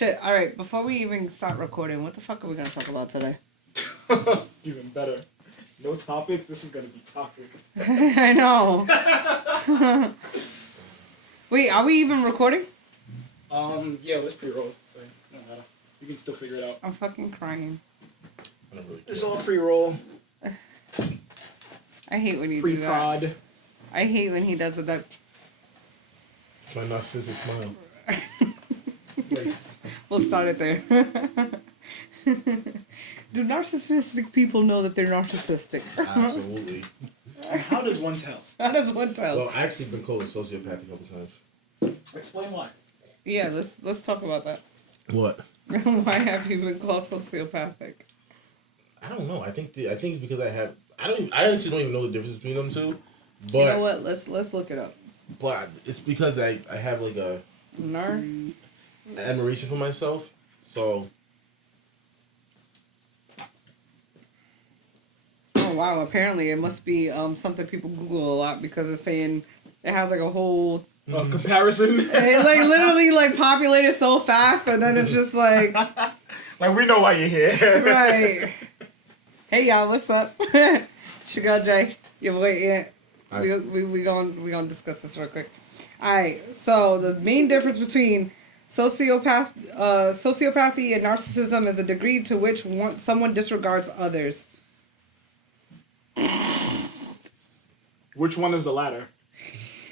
Shit, alright, before we even start recording, what the fuck are we gonna talk about today? Even better. No topics, this is gonna be toxic. I know. Wait, are we even recording? Yeah, let's pre-roll. So, no matter. You can still figure it out. I'm fucking crying. It's all pre-roll. I hate when you do that. Pre-prod. I hate when he does it. That. It's my narcissistic smile. We'll start it there. Do narcissistic people know that they're narcissistic? Absolutely. How does one tell? How does one tell? Well, I actually been called a sociopath a couple times. Explain why. Yeah, let's talk about that. What? Why have you been called sociopathic? I don't know. I think it's because I honestly don't even know the difference between them two. But You know what? Let's look it up. But it's because I have like a admiration for myself. So. Oh wow! Apparently, it must be something people Google a lot because it's saying it has like a whole comparison. It like literally like populated so fast, and then it's just like we know why you're here. Right. Hey y'all, what's up? Sugar J, your boy. Yeah, we gonna discuss this real quick. All right. So the main difference between sociopathy and narcissism is the degree to which someone disregards others. Which one is the latter?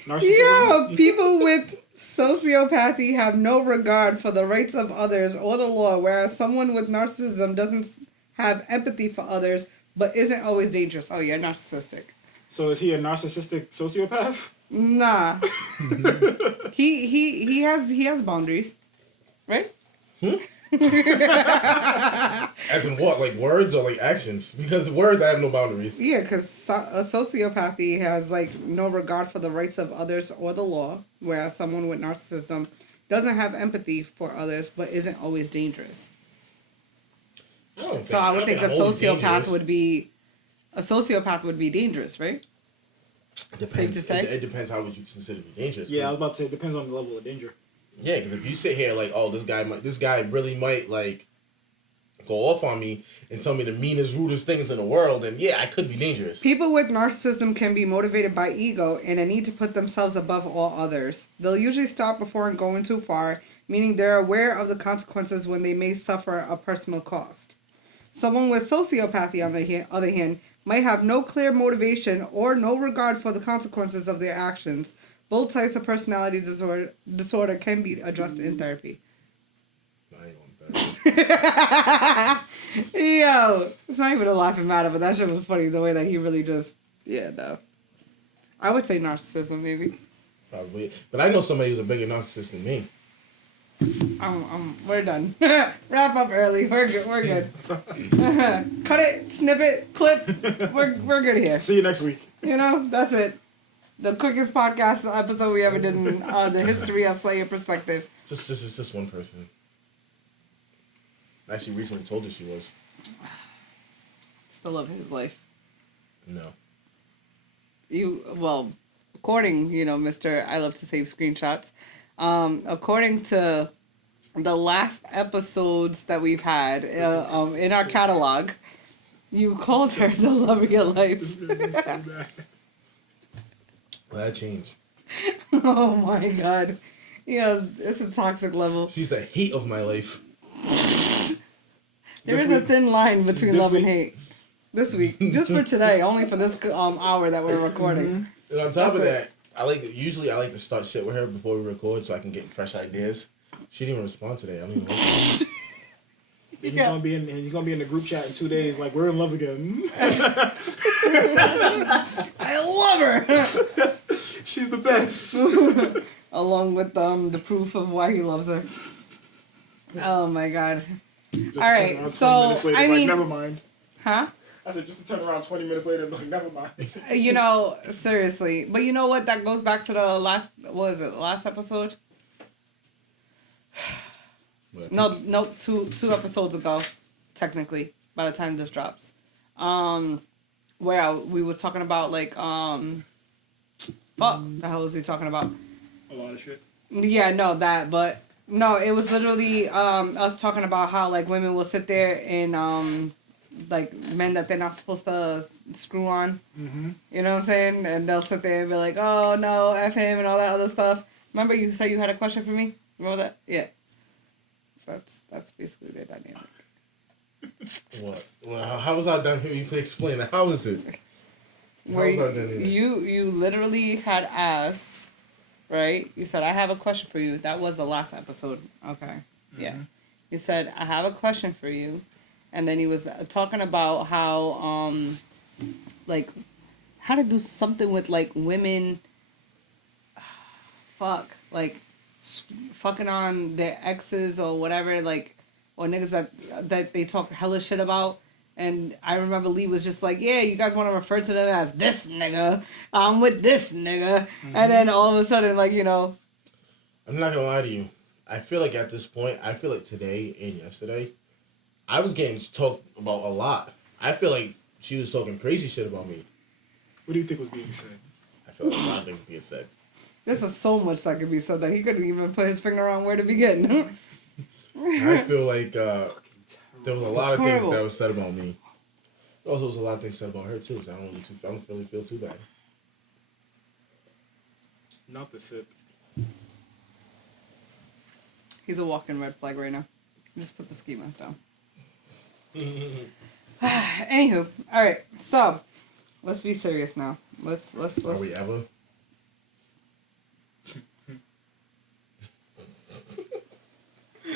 Narcissism? Yeah, people with sociopathy have no regard for the rights of others or the law, whereas someone with narcissism doesn't have empathy for others, but isn't always dangerous. Oh, yeah, narcissistic. So is he a narcissistic sociopath? Nah. he has boundaries, right? As in what? Like words or like actions? Because words, I have no boundaries. Yeah, because a sociopathy has like no regard for the rights of others or the law, whereas someone with narcissism doesn't have empathy for others, but isn't always dangerous. I would think a sociopath would be dangerous, right? Depends. Safe to say? It depends how would you consider me dangerous. Yeah, I was about to say it depends on the level of danger. Yeah, because if you sit here like, oh, this guy really might like go off on me and tell me the meanest, rudest things in the world, then yeah, I could be dangerous. People with narcissism can be motivated by ego and a need to put themselves above all others. They'll usually stop before going too far, meaning they're aware of the consequences when they may suffer a personal cost. Someone with sociopathy, on the other hand, might have no clear motivation or no regard for the consequences of their actions. Both types of personality disorder can be addressed in therapy. I ain't going back. Yo, it's not even a laughing matter, but that shit was funny the way that he really just, no. I would say narcissism, maybe. Probably. But I know somebody who's a bigger narcissist than me. We're done. Wrap up early. We're good. Cut it, snip it, clip. We're good here. See you next week. You know, that's it. The quickest podcast episode we ever did in the history of Slayer Perspective. Just one person. I actually recently told her she was. Still love his life. No. According, Mr. I love to save screenshots. According to the last episodes that we've had in our catalog, you called her the love of your life. Well, that changed. Oh my god. Yeah, it's a toxic level. She's the hate of my life. There is a thin line between love and hate. This week. Just for today. Only for this hour that we're recording. And on top of that, I like to start shit with her before we record so I can get fresh ideas. She didn't even respond today. I don't even know. He's gonna be in the group chat in 2 days. Like, we're in love again. I love her. She's the best. Along with the proof of why he loves her. Oh my god. All right, so later, never mind. Huh? I said just to turn around 20 minutes later, like, never mind. Seriously, but you know what? That goes back to the last. What is it? Last episode? No, two episodes ago, technically. By the time this drops, where we was talking about like the hell was we talking about? A lot of shit. Yeah, no, that, but No, it was literally us talking about how like women will sit there and like men that they're not supposed to screw on. Mm-hmm. You know what I'm saying? And they'll sit there and be like, "Oh no, f him" and all that other stuff. Remember, you said you had a question for me. Remember that? Yeah. That's basically their dynamic. What? Well, how was I done here? You can explain that. How was it? How Where was I done here? you literally had asked, right? You said, "I have a question for you." That was the last episode. Okay. Yeah. You said, "I have a question for you," and then he was talking about how like how to do something with like women. Like fucking on their exes or whatever, like, or niggas that they talk hella shit about. And I remember Lee was just like, "Yeah, you guys want to refer to them as this nigga. I'm with this nigga." And then all of a sudden, like, you know. I'm not gonna lie to you. I feel like at this point, I feel like today and yesterday, I was getting talked about a lot. I feel like she was talking crazy shit about me. What do you think was being said? I feel like a lot of things being said. There's so much that could be said that he couldn't even put his finger on where to begin. I feel like there was a lot of things Horrible. that was said about me. Also, there was a lot of things said about her too. So I don't really feel too bad. Not the sip. He's a walking red flag right now. Just put the ski mask down. Anywho, all right. So let's be serious now. Let's. Are we ever?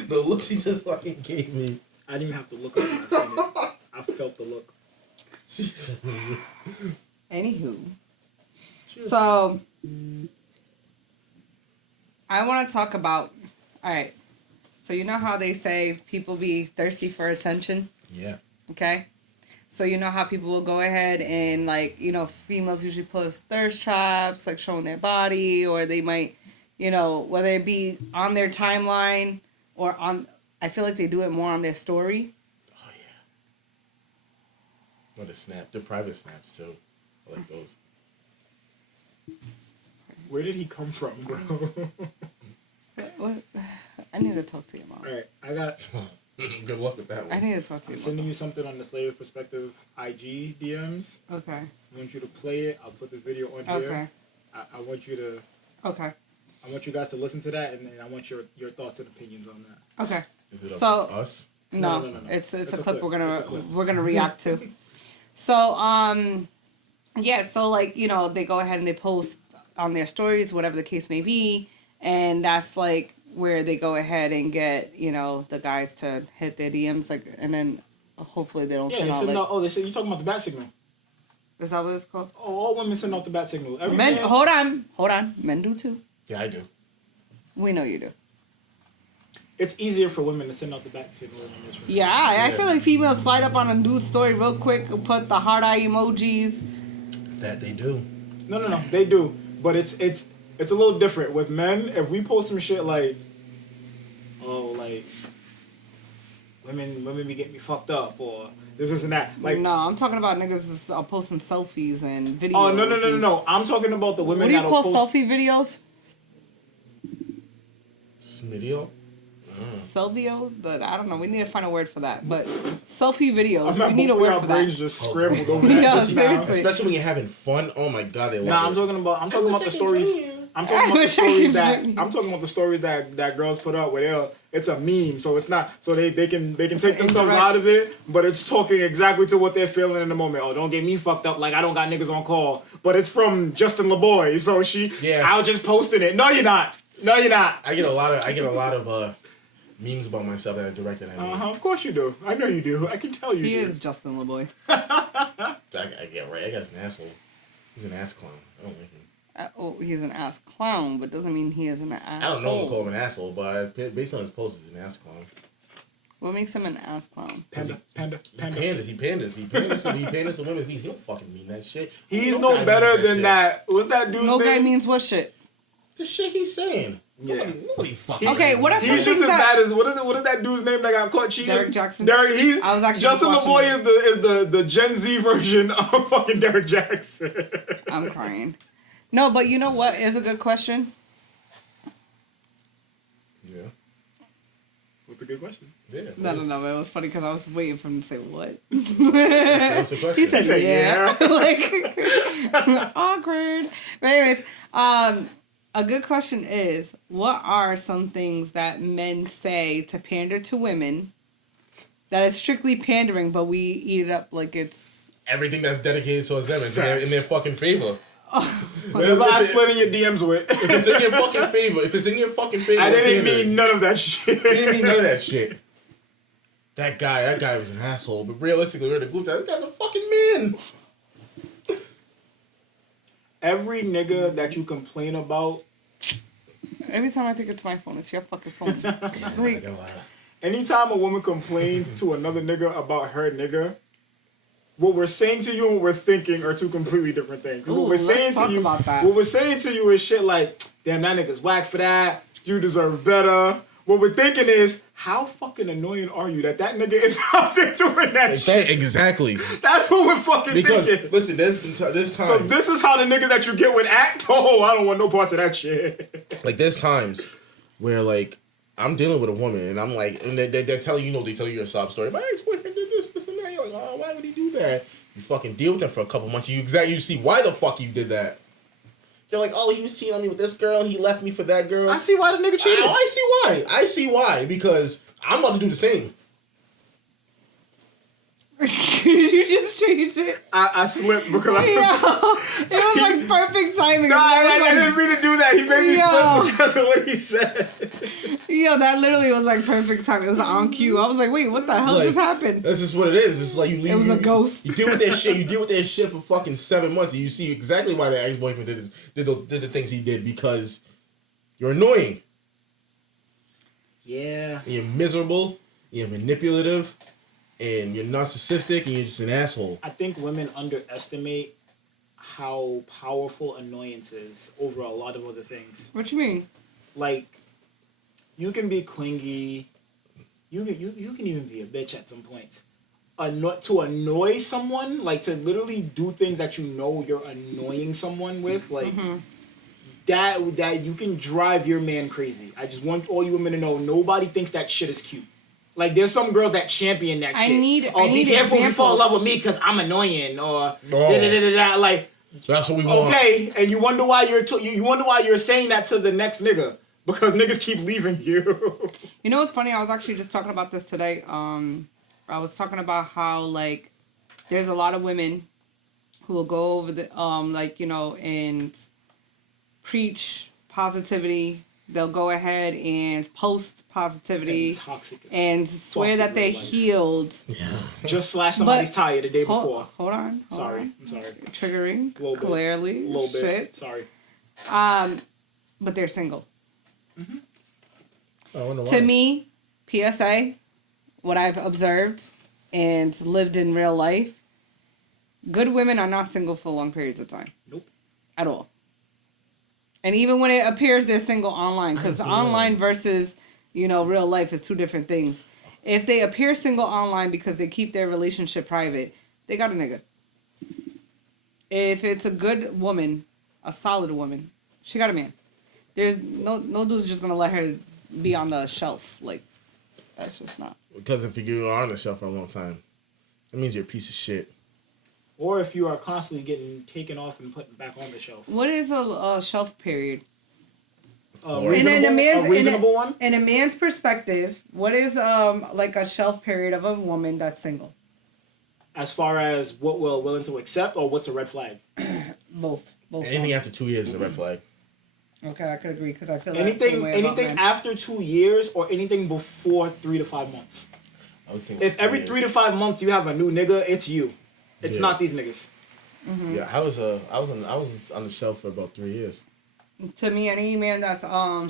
The look she just fucking gave me. I didn't even have to look up when I seen it. I felt the look. She said, Anywho, so I want to talk about. All right. So you know how they say people be thirsty for attention? yeah. Okay. So you know how people will go ahead and like, you know, females usually post thirst traps, like showing their body, or they might, you know, whether it be on their timeline or on, I feel like they do it more on their story. Oh yeah. Or the private snaps too. I like those. Where did he come from, bro? What? I need to talk to your mom. Alright, I got... Good luck with that one. I need to talk to I'm your sending mom. you something on the Slayer Perspective IG DMs. Okay. I want you to play it. I'll put the video on here. Okay. I want you to... Okay. I want you guys to listen to that, and I want your thoughts and opinions on that. Okay. Is it So- up to us? No, No. it's a clip, clip. It's a clip. we're gonna react to. So yeah, so like, you know, they go ahead and they post on their stories, whatever the case may be, and that's like where they go ahead and get, you know, the guys to hit their DMs, like, and then hopefully they don't Yeah, turn they out send like, out... Oh, they said... You're talking about the bat signal. is that what it's called? Oh, all women send out the bat signal. Every Men, man- hold on, men do too. Yeah, I do. We know you do. It's easier for women to send out the bat signal than it is for men. Yeah, I Yeah. feel like females slide up on a dude's story real quick, put the heart eye emojis. That they do. No. They do, but it's a little different with men. If we post some shit like, oh, like women be getting me fucked up, or this and that. Like, No, I'm talking about niggas is, posting selfies and videos. oh no. and- I'm talking about the women. What do you that'll call post, selfie videos? Smidio? Selvio? I don't know. We need to find a word for that. But selfie videos. I'm not We need a both of word y'all for brains that. just scrambled over that Yeah, just now. seriously. Especially when you're having fun. Oh my god, they love Nah, it. I'm talking about the wish I could stories. join you. I'm talking about the wish I could stories that join you. I'm talking about the stories that girls put up where it's a meme, so it's not so they can take themselves indirect. out of it, but it's talking exactly to what they're feeling in the moment. Oh, don't get me fucked up like I don't got niggas on call, but it's from Justin LeBoy, so I was just posting it. No, you're not. I get a lot of memes about myself that are directed at me. Of course you do. I know you do. I can tell you. He do. is Justin LeBoy. I get right. I guy's an asshole. He's an ass clown. I don't like him. He's an ass clown, but doesn't mean he is an ass. I don't know him to call him an asshole, but based on his posts, he's an ass clown. What makes him an ass clown? Panda. He panders to women's needs. He don't fucking mean that shit. He's No no guy better means than shit. that. What's that dude's No name? guy means what shit? The shit he's saying. Yeah. Nobody fucking. Okay, what are some He's just things as that... bad as what is that dude's name that got caught cheating? Derek Jackson? He's I was actually Justin just LeBoy watching is the Gen Z version of fucking Derek Jackson. I'm crying. No, but you know what is a good question? Yeah. a good question. Yeah. No. It was funny because I was waiting for him to say what. What's the question? He said, yeah. yeah. Like, awkward. But anyways, a good question is, what are some things that men say to pander to women that is strictly pandering, but we eat it up like it's... Everything that's dedicated towards them is in their fucking favor. Whatever I slid in your DMs with. If it's in your fucking favor, I didn't mean none of that shit. I didn't mean none of that shit. That guy was an asshole. But realistically, we're in the group. That guy's a fucking man. Every nigga that you complain about. Every time I think it's my phone, it's your fucking phone. Like, anytime a woman complains to another nigga about her nigga, what we're saying to you and what we're thinking are two completely different things. Ooh, What we're saying to you, what we're saying to you is shit like, damn, that nigga's whack for that. You deserve better. What we're thinking is, how fucking annoying are you that nigga is out there doing that shit? Exactly. That's what we're fucking thinking. Listen, there's times. So this is how the niggas that you get with act. Oh, I don't want no parts of that shit. Like, there's times where, like, I'm dealing with a woman and I'm like, and they're telling you, they tell you your sob story. My ex-boyfriend did this and that. You're like, oh, why would he do that? You fucking deal with them for a couple months. You see why the fuck you did that. You're like, oh, he was cheating on me with this girl and he left me for that girl. I see why the nigga cheated. I see why. Because I'm about to do the same. you just changed it. I slipped because It was like perfect timing. No, I like, didn't mean to do that. He made me slip because of what he said. Yo, that literally was like perfect timing. It was on cue. I was like, wait, what the hell just happened? That's just what it is. It's like you leave. It was a ghost. You deal with that shit. You deal with that shit for fucking 7 months, and you see exactly why that ex-boyfriend did the things he did, because you're annoying. Yeah. And you're miserable. You're manipulative. And you're narcissistic, and you're just an asshole. I think women underestimate how powerful annoyance is over a lot of other things. What you mean? Like, you can be clingy. You can even be a bitch at some points. To annoy someone, like to literally do things that you know you're annoying someone with, like that you can drive your man crazy. I just want all you women to know, nobody thinks that shit is cute. Like, there's some girls that champion that shit. Be careful if you fall in love with me because I'm annoying, or da-da-da-da-da. Like, that's what we want. Okay, and you wonder why you wonder why you're saying that to the next nigga, because niggas keep leaving you. You know what's funny? I was actually just talking about this today. I was talking about how, like, there's a lot of women who will go over the and preach positivity. They'll go ahead and post positivity and swear that they're healed. Yeah. Just slash somebody's tire the day before. Hold on. I'm sorry. Triggering. A little clearly. Bit. A little shit. bit. Sorry. But they're single. Mm-hmm. I wonder why. To me, PSA, what I've observed and lived in real life, good women are not single for long periods of time. Nope. At all. And even when it appears they're single online, because online versus, real life is two different things. If they appear single online because they keep their relationship private, they got a nigga. If it's a good woman, a solid woman, she got a man. There's no dude's just gonna let her be on the shelf. Like, that's just not. Because if you're on the shelf for a long time, that means you're a piece of shit. Or if you are constantly getting taken off and put back on the shelf. What is a shelf period? A reasonable one? In a man's perspective, what is like a shelf period of a woman that's single? As far as what we're willing to accept, or what's a red flag? Both. Anything after 2 years is a red flag. Okay, I could agree because I feel anything after 2 years or anything before 3 to 5 months. If every 3 to 5 months you have a new nigga, it's you. It's not these niggas. Mm-hmm. Yeah, I was on the shelf for about 3 years. To me, any man that's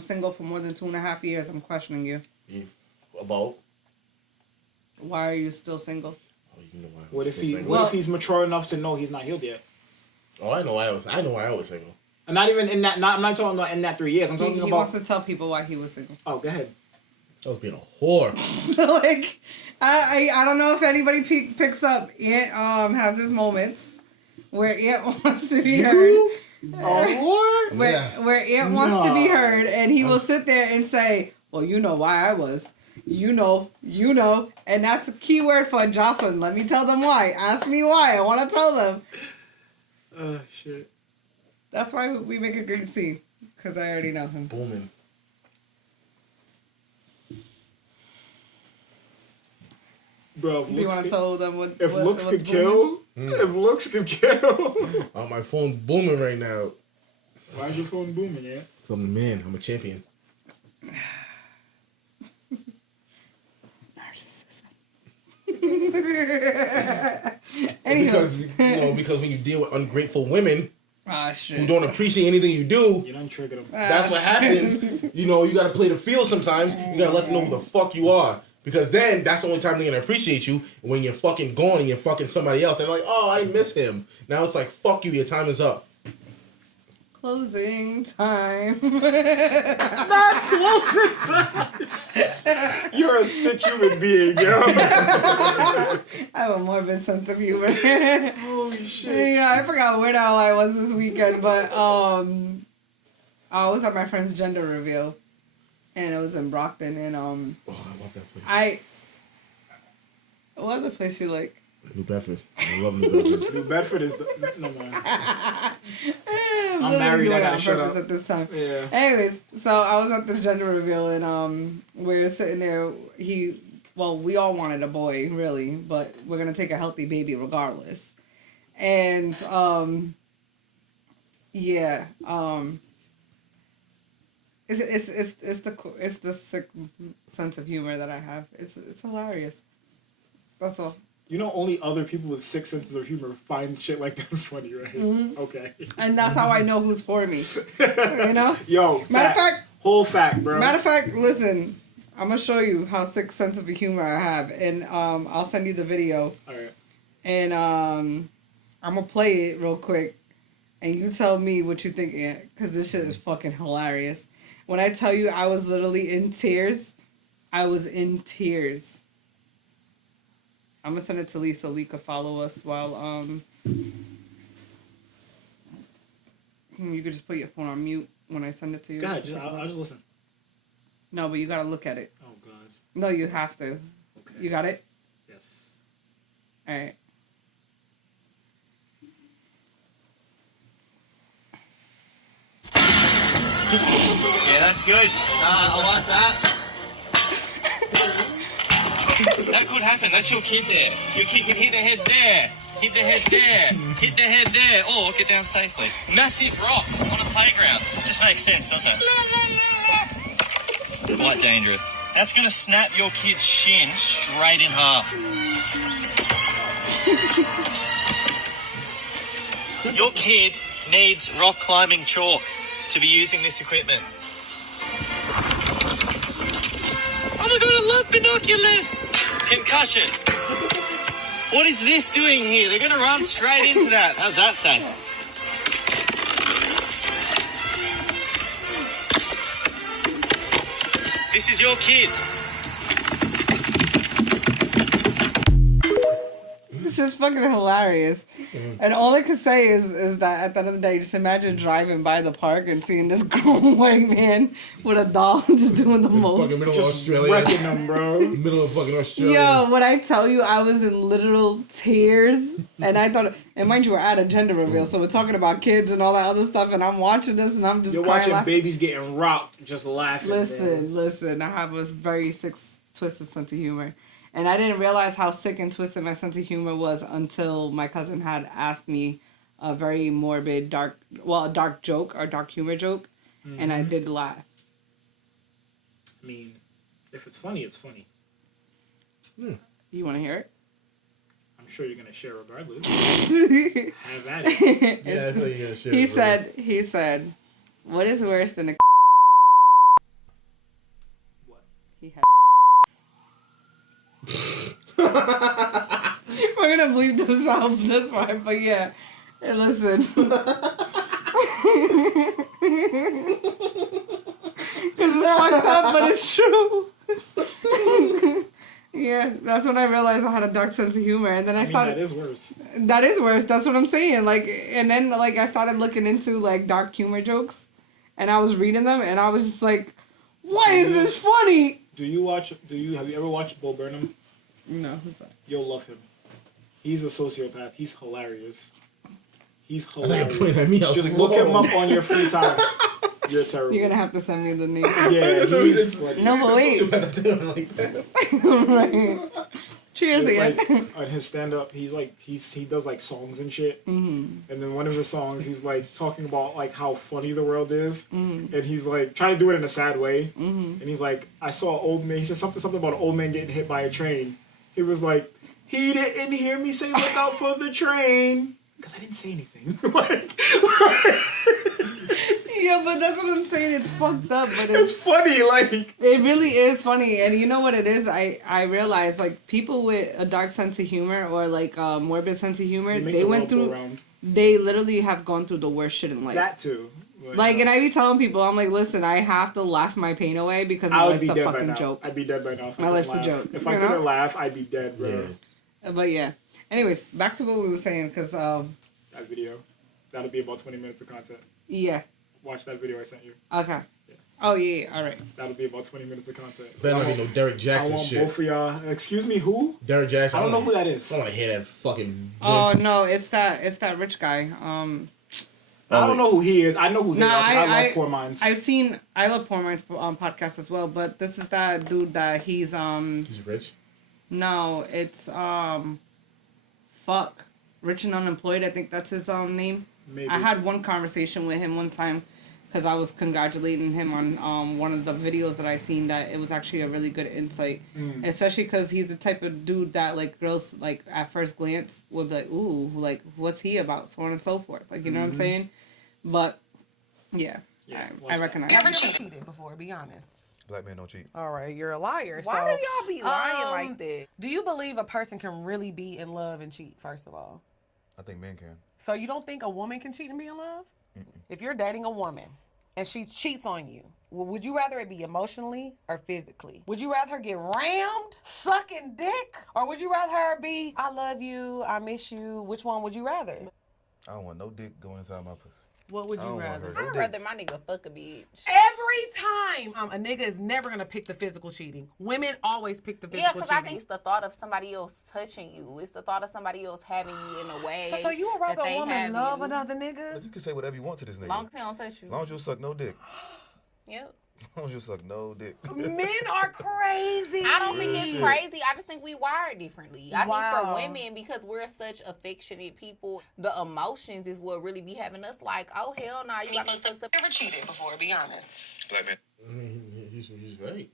single for more than 2.5 years, I'm questioning you. Yeah. About? Why are you still single? Oh, you know why. What if he's mature enough to know he's not healed yet? Oh, I know why I was single. And not even in that. I'm not talking about in that 3 years. I'm talking about. He wants to tell people why he was single. Oh, go ahead. I was being a whore. Like, I don't know if anybody picks up. Ant has his moments where Ant wants to be heard. Where Ant wants to be heard, and he will sit there and say, "Well, you know why I was." You know, and that's the key word for Jocelyn. Let me tell them why. Ask me why. I want to tell them. Oh shit. That's why we make a great scene, because I already know him. Booming. Bro, Do you want to tell them what? If what, looks what's could kill, Mm. if looks could kill. Oh, my phone's booming right now. Why is your phone booming, yeah? So I'm the man. I'm a champion. Anywho. Because when you deal with ungrateful women Shit. who don't appreciate anything you do, You done triggered him. that's what happens. You know, you gotta play the field sometimes. You gotta let them know who the fuck you are. Because then that's the only time they're gonna appreciate you. When you're fucking gone and you're fucking somebody else, they're like, oh, I miss him. Now it's like, fuck you, your time is up. Closing time. Not closing time. You're a sick human being, yo. I have a morbid sense of humor. Holy shit. Yeah, I forgot where the hell I was this weekend, but I was at my friend's gender reveal, and it was in Brockton, and Oh, I love that place. what other place you like? New Bedford. I love New Bedford. New Bedford is the... No, man. I'm I'm married, I gotta shut up. at this time. Yeah. Anyways, so I was at this gender reveal, and we were sitting there. We all wanted a boy, really, but we're gonna take a healthy baby regardless. And yeah, it's the sick sense of humor that I have. It's hilarious. That's all. You know, only other people with sick senses of humor find shit like that funny, right? Mm-hmm. Okay. And that's how I know who's for me. You know? Yo, Matter of facts. fact- Whole fact, bro. Matter of fact, listen, I'm gonna show you how sick sense of humor I have, and I'll send you the video, Alright. and I'm gonna play it real quick, and you tell me what you think, because this shit is fucking hilarious. When I tell you I was literally in tears, I was in tears. I'm gonna send it to Lee so Lee could follow us while you could just put your phone on mute when I send it to you. Go ahead, I'll just listen. No, but you gotta look at it. Oh, God. No, you have to. Okay. You got it? Yes. All right. Yeah, that's good. I like that. That could happen. That's your kid there. Your kid can hit the head there. Hit the head there. Hit the head there. Or get down safely. Massive rocks on a playground. Just makes sense, doesn't it? Quite dangerous. That's going to snap your kid's shin straight in half. Your kid needs rock climbing chalk to be using this equipment. Oh my god, I love binoculars! Concussion. What is this doing here? They're going to run straight into that. How's that sound? This is your kid. It's just fucking hilarious. And all I can say is that at the end of the day, just imagine driving by the park and seeing this grown white man with a doll just doing the most. Fucking middle of Just Australia. wrecking them, bro. Middle of fucking Australia. Yo, when I tell you I was in literal tears, and I thought, and mind you, we're at a gender reveal, so we're talking about kids and all that other stuff, and I'm watching this and I'm just You're crying. watching laughing. babies getting rocked, just laughing. Listen, I have a very sick, twisted sense of humor. And I didn't realize how sick and twisted my sense of humor was until my cousin had asked me a very morbid, dark joke or dark humor joke, and I did laugh. I mean, if it's funny, it's funny. You want to hear it? I'm sure you're gonna share regardless. He Have at it. Yeah, I feel you gotta share it, bro. said, what is worse than a What? he had We're gonna bleep this out this part, but yeah. Hey, listen. It's fucked up, but it's true. Yeah, that's when I realized I had a dark sense of humor, and then I started. That is worse. That is worse. That's what I'm saying. Like, and then like I started looking into like dark humor jokes, and I was reading them, and I was just like, "Why is this funny?" have you ever watched Bo Burnham? No, who's that? You'll love him. He's a sociopath. He's hilarious. He's I thought you were hilarious. pointing at me. I was Just like, look him whoa. up on your free time. You're terrible. You're gonna have to send me the name. Yeah, he's funny. No, but wait. Like that. Right. Cheers, Ian. Like, on his stand up, he does like songs and shit. And then one of his songs, he's like talking about like how funny the world is, and he's like trying to do it in a sad way. And he's like, I saw an old man. He said something about an old man getting hit by a train. He was like, he didn't hear me say look out for the train because I didn't say anything. Yeah, but that's what I'm saying. It's fucked up, but It's funny, like it really is funny. And you know what it is? I realize like people with a dark sense of humor or like morbid sense of humor, make they the went world go through. round. They literally have gone through the worst shit in life. That too. Like, and I be telling people, I'm like, listen, I have to laugh my pain away because my I would life's be a dead by fucking now. joke. I'd be dead by now. If I My couldn't life's a laugh. joke, If I you know? couldn't laugh, I'd be dead, bro. Yeah. But yeah. Anyways, back to what we were saying, because That video, that'll be about 20 minutes of content. yeah. Watch that video I sent you. Okay. Oh yeah. All right. That'll be about 20 minutes of content. Better not be no Derek I Jackson want shit. both of y'all. Excuse me, who? Derek Jackson. I don't know who that is. I don't want to hear that fucking. Oh no, it's that rich guy. I don't know who he is. I know who they Nah, are. 'Cause I I- love Poor Minds. I love Poor Minds podcast as well, but this is that dude that he's He's rich. no, it's fuck, Rich and Unemployed. I think that's his name. Maybe. I had one conversation with him one time because I was congratulating him on one of the videos that I seen that it was actually a really good insight, especially because he's the type of dude that like girls like at first glance would be like, ooh, like what's he about, so on and so forth, like you know what I'm saying, but yeah, Yeah, I watch that. recognize. You ever cheated before? Be honest. Black men don't cheat. All right, you're a liar. Why so, do y'all be lying like that? Do you believe a person can really be in love and cheat? First of all, I think men can. so you don't think a woman can cheat and be in love? If you're dating a woman and she cheats on you, would you rather it be emotionally or physically? Would you rather her get rammed, sucking dick, or would you rather her be, I love you, I miss you? Which one would you rather? I don't want no dick going inside my pussy. What would I you don't want rather? her. I'd rather my nigga fuck a bitch. Every time a nigga is never gonna pick the physical cheating. Women always pick the Yeah, physical because I cheating. think it's the thought of somebody else touching you. It's the thought of somebody else having you in a way. So you would rather that they a woman have love you. another nigga? You can say whatever you want to this nigga. As long as he don't touch you. As long as you suck no dick. Yep. As long as you suck no dick. Men are crazy. I don't think Real it's shit. crazy. I just think we wired differently. I think Wow. for women, because we're such affectionate people, the emotions is what really be having us like, oh hell no, you got me fucked up. Ever cheated before? Be honest. Black men. I mean, he's right.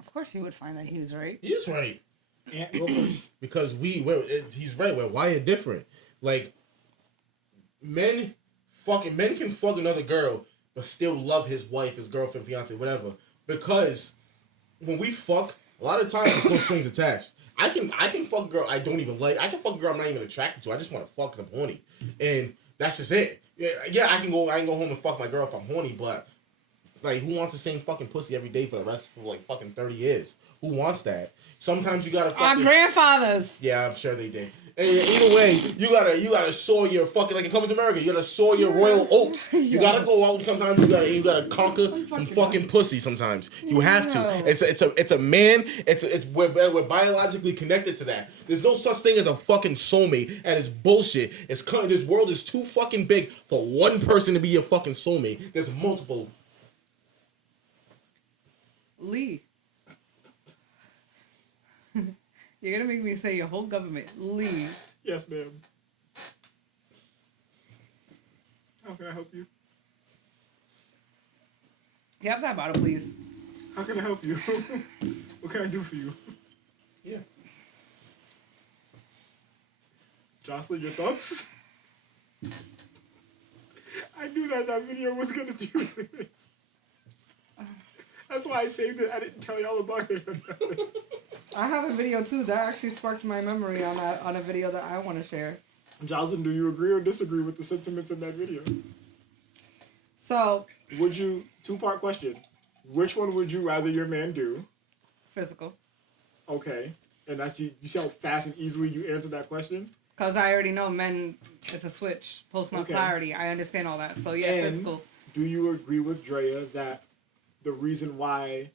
Of course, he would find that he was right. He is right. Ant, go first. Because he's right. We're wired different. Like, men can fuck another girl, but still love his wife, his girlfriend, fiance, whatever. Because when we fuck, a lot of times there's no strings attached. I can fuck a girl I don't even like. I can fuck a girl I'm not even attracted to. I just want to fuck because I'm horny, and that's just it. Yeah, I can go home and fuck my girl if I'm horny, but like, who wants the same fucking pussy every day for the rest for like fucking 30 years? Who wants that? Sometimes you gotta Our fucking... grandfathers. Yeah, I'm sure they did. And either way, you gotta sow your fucking, like in Coming to America, you gotta sow your royal oats. You gotta go out sometimes. You gotta conquer some fucking pussy. Sometimes you have to. It's a man. We're biologically connected to that. There's no such thing as a fucking soulmate, and it's bullshit. This world is too fucking big for one person to be your fucking soulmate. There's multiple. Lee. You're gonna make me say your whole government. Lee. Yes, ma'am. How can I help you? You have that bottle, please. How can I help you? What can I do for you? Yeah. Jocelyn, your thoughts? I knew that video was gonna do this. That's why I saved it. I didn't tell y'all about it. I have a video too that actually sparked my memory on a video that I want to share. Jocelyn, do you agree or disagree with the sentiments in that video? So, Would you, two-part question. Which one would you rather your man do? physical. Okay. And that's you see how fast and easily you answered that question? Because I already know men, it's a switch. Post-nut Okay. clarity. I understand all that. So, yeah, And physical. do you agree with Drea that the reason why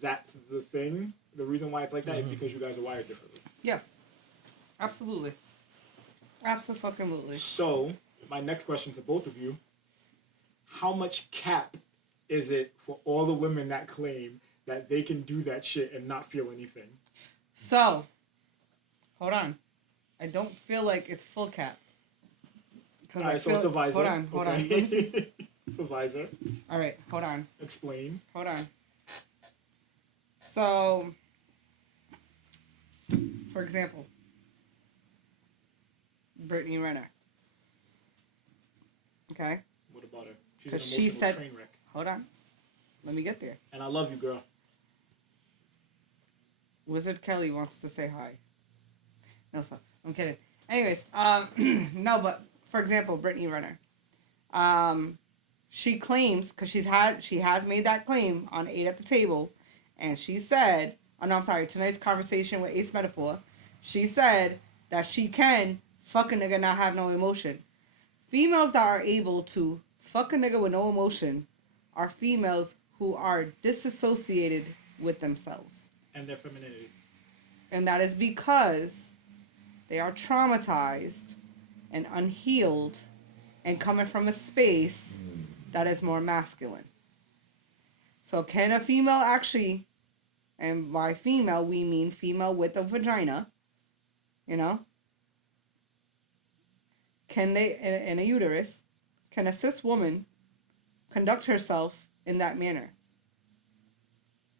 that's the thing. The reason why it's like that is because you guys are wired differently. Yes. Absolutely. Absolutely. So, my next question to both of you: how much cap is it for all the women that claim that they can do that shit and not feel anything? So, hold on. I don't feel like it's full cap. All right, so it's a visor. Hold on. Let me see. It's a visor. All right, hold on. Explain. Hold on. So, for example, Brittany Renner. Okay? What about her? She's an Because emotional she said, train wreck. hold on. Let me get there. And I love you, girl. Wizard Kelly wants to say hi. No, stop. I'm kidding. Anyways, no, but for example, Brittany Renner. She claims, because she has made that claim on 8 at the Table, and she said, oh no, I'm sorry, tonight's conversation with Ace Metaphor, she said that she can fuck a nigga not have no emotion. Females that are able to fuck a nigga with no emotion are females who are disassociated with themselves. And their femininity. And that is because they are traumatized and unhealed and coming from a space that is more masculine. So can a female actually, and by female we mean female with a vagina, you know, can they, in a uterus, can a cis woman conduct herself in that manner?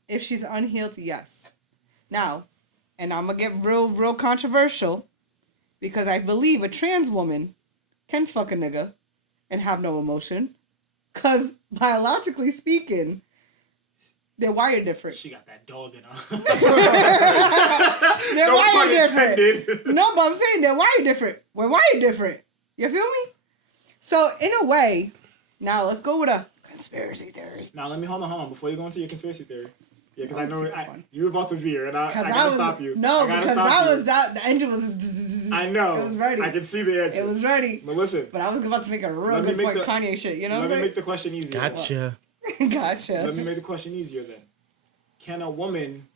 If she's unhealed, yes. Now, and I'm going to get real controversial, because I believe a trans woman can fuck a nigga and have no emotion, because biologically speaking, they're wired different. She got that dog in her. They're No pun wired different. intended. No, but I'm saying they're wired different. We're wired different. You feel me? So, in a way, now let's go with a conspiracy theory. Now, let me hold on. Before you go into your conspiracy theory. Yeah, because I know Super fun. you were about to veer, and I gotta stop you. No, I gotta because stop you. the engine was. I know. It was ready. I can see the engine. It was ready. But listen. But I was about to make a real Let me good make point, the- Kanye shit. You know what Let I'm me make the question easier. Gotcha. saying? Gotcha. Let me make the question easier then. Can a woman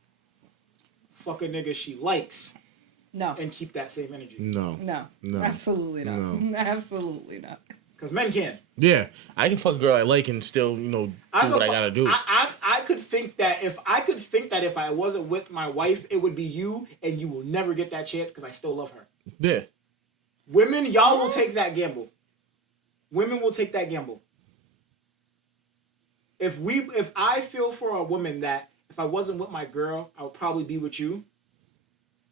fuck a nigga she likes No. and keep that same energy? No. No. No. Absolutely not. No. Absolutely not. Because men can. Yeah, I can fuck a girl I like and still, do what I gotta do. I could think that if I wasn't with my wife, it would be you, and you will never get that chance because I still love her. Yeah. Women, y'all will take that gamble. Women will take that gamble. If I feel for a woman that if I wasn't with my girl, I would probably be with you,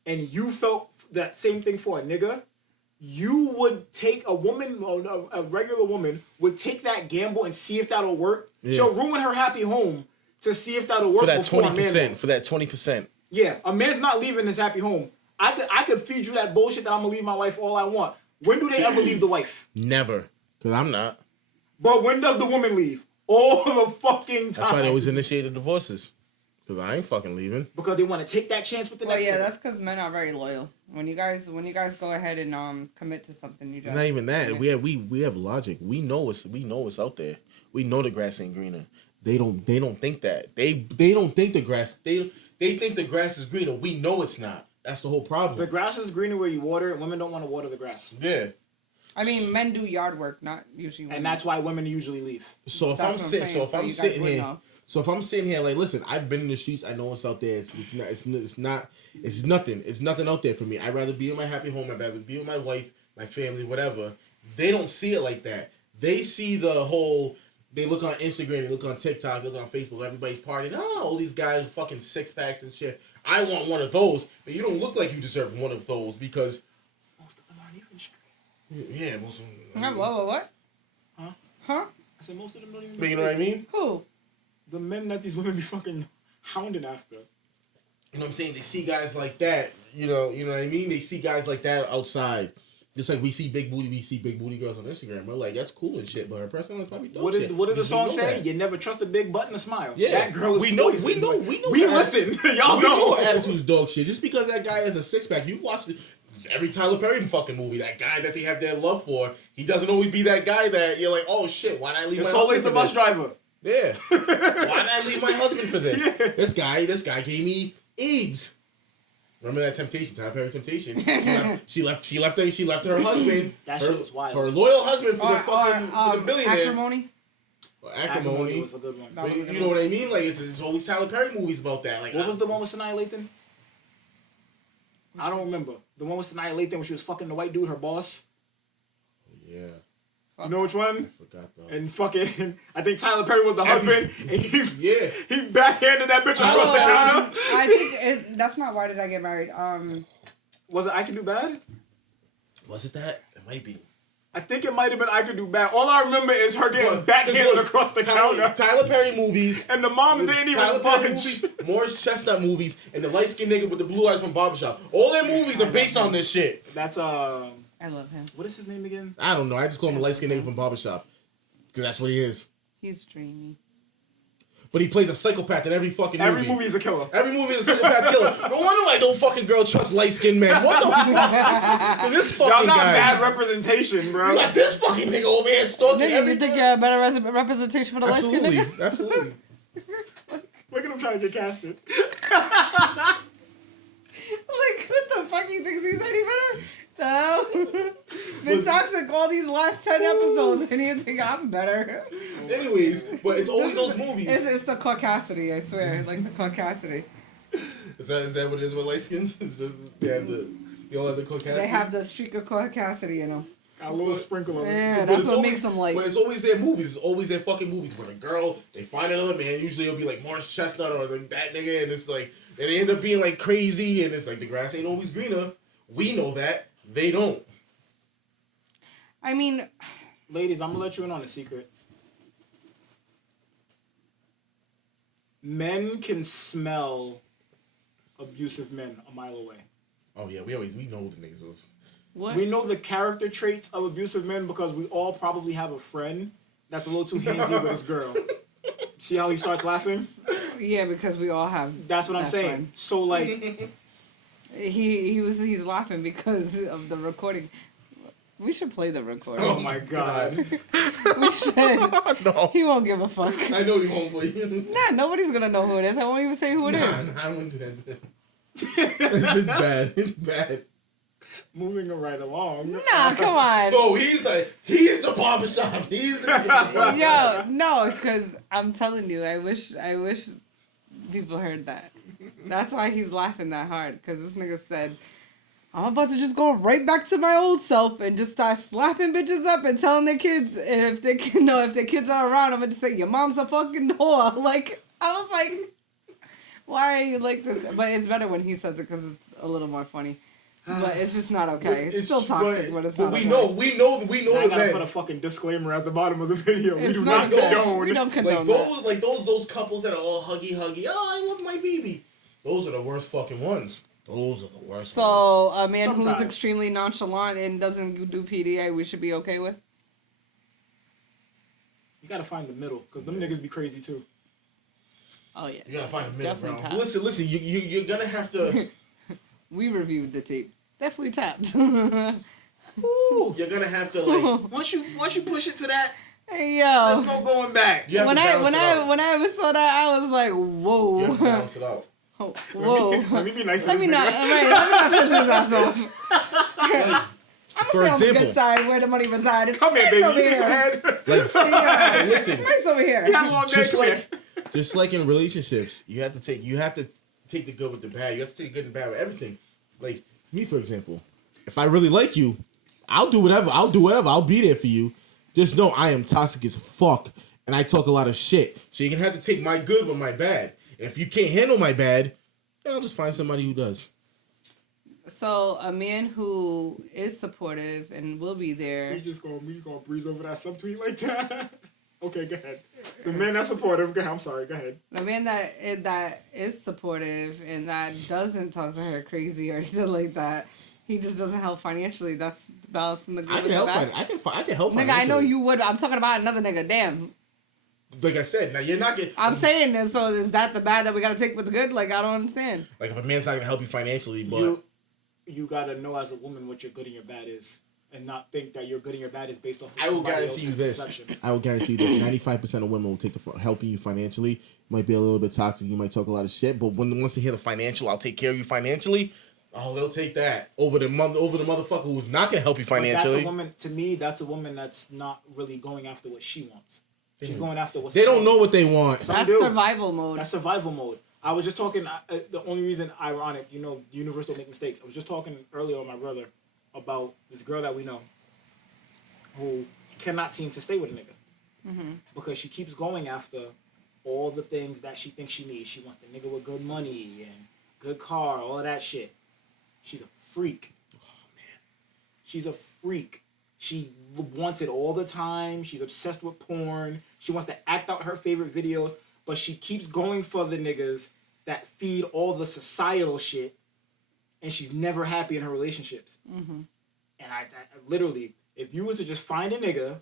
and you felt that same thing for a nigga, you would take a woman, a regular woman, would take that gamble and see if that'll work. Yeah. She'll ruin her happy home to see if that'll work For that before a man 20%. will. For that 20%. Yeah, a man's not leaving his happy home. I could feed you that bullshit that I'm gonna leave my wife all I want. When do they ever leave the wife? Never. Because I'm not. But when does the woman leave? All the fucking time. That's why they always initiate the divorces. Because I ain't fucking leaving. Because they want to take that chance with the Well, next yeah, nigga. that's because men are very loyal. When you guys go ahead and commit to something, you just Not even that. Yeah. We have logic. We know it's out there. We know the grass ain't greener. They don't think that. They don't think the grass. They think the grass is greener. We know it's not. That's the whole problem. The grass is greener where you water it. Women don't want to water the grass. Yeah. I mean, men do yard work, not usually women. And that's why women usually leave. So if That's I'm what I'm sitting, saying, so you guys sitting would here, know. so if I'm sitting here, like, listen, I've been in the streets. I know what's out there. It's nothing. It's nothing out there for me. I'd rather be in my happy home. I'd rather be with my wife, my family, whatever. They don't see it like that. They see the whole. They look on Instagram, they look on TikTok, they look on Facebook. Everybody's partying. Oh, all these guys with fucking 6-packs and shit. I want one of those, but you don't look like you deserve one of those because. Most of them aren't even straight. Yeah, most of them. What? Huh? Huh? I said most of them don't even. But you know what I mean? Who? The men that these women be fucking hounding after. You know what I'm saying? They see guys like that. You know what I mean? They see guys like that outside. Just like we see big booty girls on Instagram. We're like, that's cool and shit, but her personal is probably dope What shit. did the Because we song know say? that. You never trust a big butt and a smile. Yeah. That girl is We know- poison, we know- but we know We that. listen. Y'all We know know. her attitude's dog shit. Just because that guy has a 6-pack, you've watched every Tyler Perry fucking movie. That guy that they have their love for, he doesn't always be that guy that you're like, oh shit, why'd I leave It's my house always the for bus this? driver. Yeah. Why'd I leave my husband for this? This guy gave me AIDS. Remember that Temptation, Tyler Perry Temptation? She left her husband. That shit was wild. Her loyal husband for for the billionaire. Acrimony. Acrimony was a good one. That was a good You know what I mean? Like it's always Tyler Perry movies about that. Like What was the one with Sanaa Lathan? I don't remember. The one with Sanaa Lathan when she was fucking the white dude, her boss. Yeah. You know which one? I forgot though. And fucking, I think Tyler Perry was the husband. And he backhanded that bitch across the counter. I think that's not Why Did I Get Married. Was it I Can Do Bad? Was it that? It might be. I think it might have been I Could Do Bad. All I remember is her getting backhanded across the counter. Tyler Perry movies. And the moms didn't even Tyler Perry budge. movies, Morris Chestnut movies, and the light-skinned nigga with the blue eyes from Barbershop. All their movies are based on this shit. That's I love him. what is his name again? I don't know. I just call him a light-skinned nigga from Barbershop. Because that's what he is. He's dreamy. But he plays a psychopath in every fucking movie. Every movie is a killer. Every movie is a psychopath killer. No wonder why no fucking girl trusts light-skinned men. What the fuck? This fucking Y'all got guy. bad representation, bro. You got this fucking nigga over here stalking Nigga, you everything. think you're a better representation for the light skin Absolutely. niggas? Absolutely. Look at him trying to get casted. Like, what the fuck he thinks he's any better? The hell? Been toxic all these last 10 episodes, and you think I'm better? Anyways, but it's always those movies. It's the caucasity, I swear. Like the caucasity. Is that what it is with light skins? It's just they all have the caucasity. They have the streak of caucasity in them. A little sprinkle of it. Yeah, But that's it's what always- makes them like. But it's always their movies. It's always their fucking movies. With a girl, they find another man. Usually it'll be like Morris Chestnut or like that nigga, and it's like, and they end up being like crazy, and it's like the grass ain't always greener. We know that. They don't. I mean, Ladies, I'm gonna let you in on a secret. Men can smell abusive men a mile away. Oh yeah, we know the niggas. Was, what? We know the character traits of abusive men because we all probably have a friend that's a little too handsy with his girl. See how he starts laughing? Yeah, because we all have. That's what I'm that saying. friend. So like, He's laughing because of the recording. We should play the recording. oh my god. We should. no, He won't give a fuck. I know you won't believe. Nah, nobody's gonna know who it is. I won't even say who it is. Nah, I wouldn't do that. It's bad. It's bad. Moving right along. Nah, come on. No, he's the barbershop. He's the Yo, no, because I'm telling you, I wish people heard that. That's why he's laughing that hard, because this nigga said, I'm about to just go right back to my old self and just start slapping bitches up and telling their kids, and if their kids are around, I'm gonna just say, your mom's a fucking whore. Like, I was like, why are you like this? But it's better when he says it because it's a little more funny. But it's just not okay. It's still toxic, but it's not okay. we know I the gotta men. put a fucking disclaimer at the bottom of the video. We It's do not not okay. condone. We don't condone Like that. those couples that are all huggy. Oh, I love my baby. Those are the worst fucking ones. Those are the worst. ones. So a man who's Sometimes. extremely nonchalant and doesn't do PDA, we should be okay with. You gotta find the middle, because them niggas be crazy too. Oh yeah, You gotta find a middle definitely ground. tapped. Listen. You're gonna have to. We reviewed the tape. Definitely tapped. Ooh, you're gonna have to like. Once you push it to that, Hey there's yo, no going back. You have when to I balance saw that, I was like, You have to whoa, balance it out. whoa. Let me be nice to Let this me not, nigga. right? Let me not piss his ass off. Like, I'm For gonna stay on the example. good side where the money resides. It's Come here, nice baby. over You need some here. head. like Yeah. listen. It's nice over here. You have a long day, Just come here. Just like in relationships, you have to take the good with the bad. You have to take the good and bad with everything. Like me, for example, if I really like you, I'll do whatever. I'll be there for you. Just know I am toxic as fuck, and I talk a lot of shit. So you're gonna have to take my good with my bad. And if you can't handle my bad, then I'll just find somebody who does. So a man who is supportive and will be there. We gonna breeze over that subtweet like that. Okay, go ahead. The man that's supportive. Go ahead. I'm sorry. Go ahead. A man that is supportive and that doesn't talk to her crazy or anything like that. He just doesn't help financially. That's balancing the good. I can with help. the bad. I can help. Nigga, I know financially. you would. I'm talking about another nigga. Damn. Like I said, now you're not getting. I'm saying this. So is that the bad that we gotta take with the good? Like I don't understand. Like if a man's not gonna help you financially, but You gotta know as a woman what your good and your bad is. and not think that your good and your bad is based off of I will somebody guarantee you else's this. perception. I will guarantee you that 95% of women will take helping you financially. Might be a little bit toxic. You might talk a lot of shit, but once they hear the financial, I'll take care of you financially. Oh, they'll take that over the motherfucker who's not gonna help you But financially. that's a woman. To me, that's a woman that's not really going after what she wants. She's going after what They don't know what they want. That's do. survival mode. That's survival mode. I was just talking. The only reason, ironic, the universe don't make mistakes. I was just talking earlier with my brother about this girl that we know who cannot seem to stay with a nigga because she keeps going after all the things that she thinks she needs. She wants the nigga with good money and good car, all of that shit. She's a freak. Oh man, she's a freak. She wants it all the time. She's obsessed with porn. She wants to act out her favorite videos, but she keeps going for the niggas that feed all the societal shit, and she's never happy in her relationships. And I literally, if you was to just find a nigga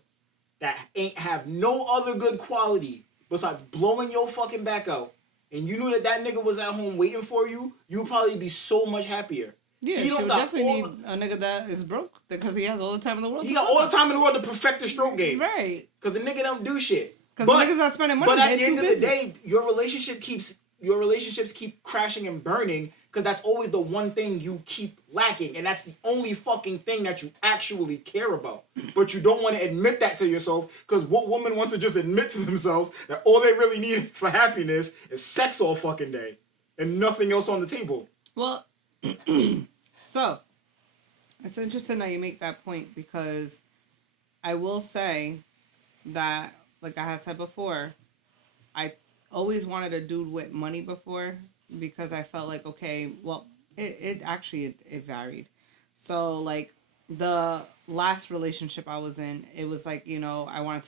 that ain't have no other good quality besides blowing your fucking back out, and you knew that nigga was at home waiting for you, you'd probably be so much happier. Yeah, He she don't would got definitely all need a nigga that is broke because he has all the time in the world. He got all the time in the world to perfect the stroke game. Right. Because the nigga don't do shit. Because niggas not spending money. But at they're the end too of the busy. day, your relationships keep crashing and burning because that's always the one thing you keep lacking, and that's the only fucking thing that you actually care about. But you don't want to admit that to yourself because what woman wants to just admit to themselves that all they really need for happiness is sex all fucking day and nothing else on the table? Well, so it's interesting that you make that point because I will say that, like I had said before, I always wanted a dude with money before because I felt like, okay, well, it actually varied. So like the last relationship I was in, it was like, I wanted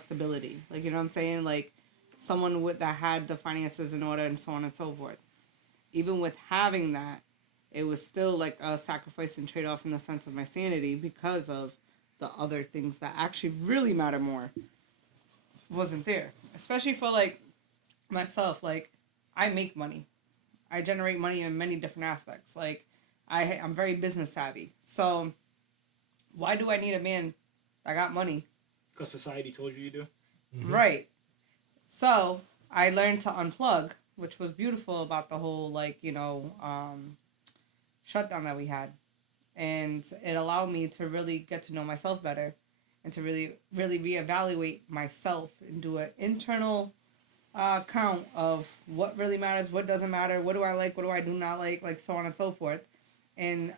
stability. Like, you know what I'm saying? Like someone that had the finances in order and so on and so forth. Even with having that, it was still like a sacrifice and trade-off in the sense of my sanity because of the other things that actually really matter more wasn't there. Especially for like myself, like I make money. I generate money in many different aspects. Like I'm very business savvy. So why do I need a man that got money? Because society told you do. Mm-hmm. Right. So I learned to unplug, which was beautiful about the whole shutdown that we had. And it allowed me to really get to know myself better and to really, really reevaluate myself and do an internal count of what really matters, what doesn't matter, what do I like, what do I do not like so on and so forth. And,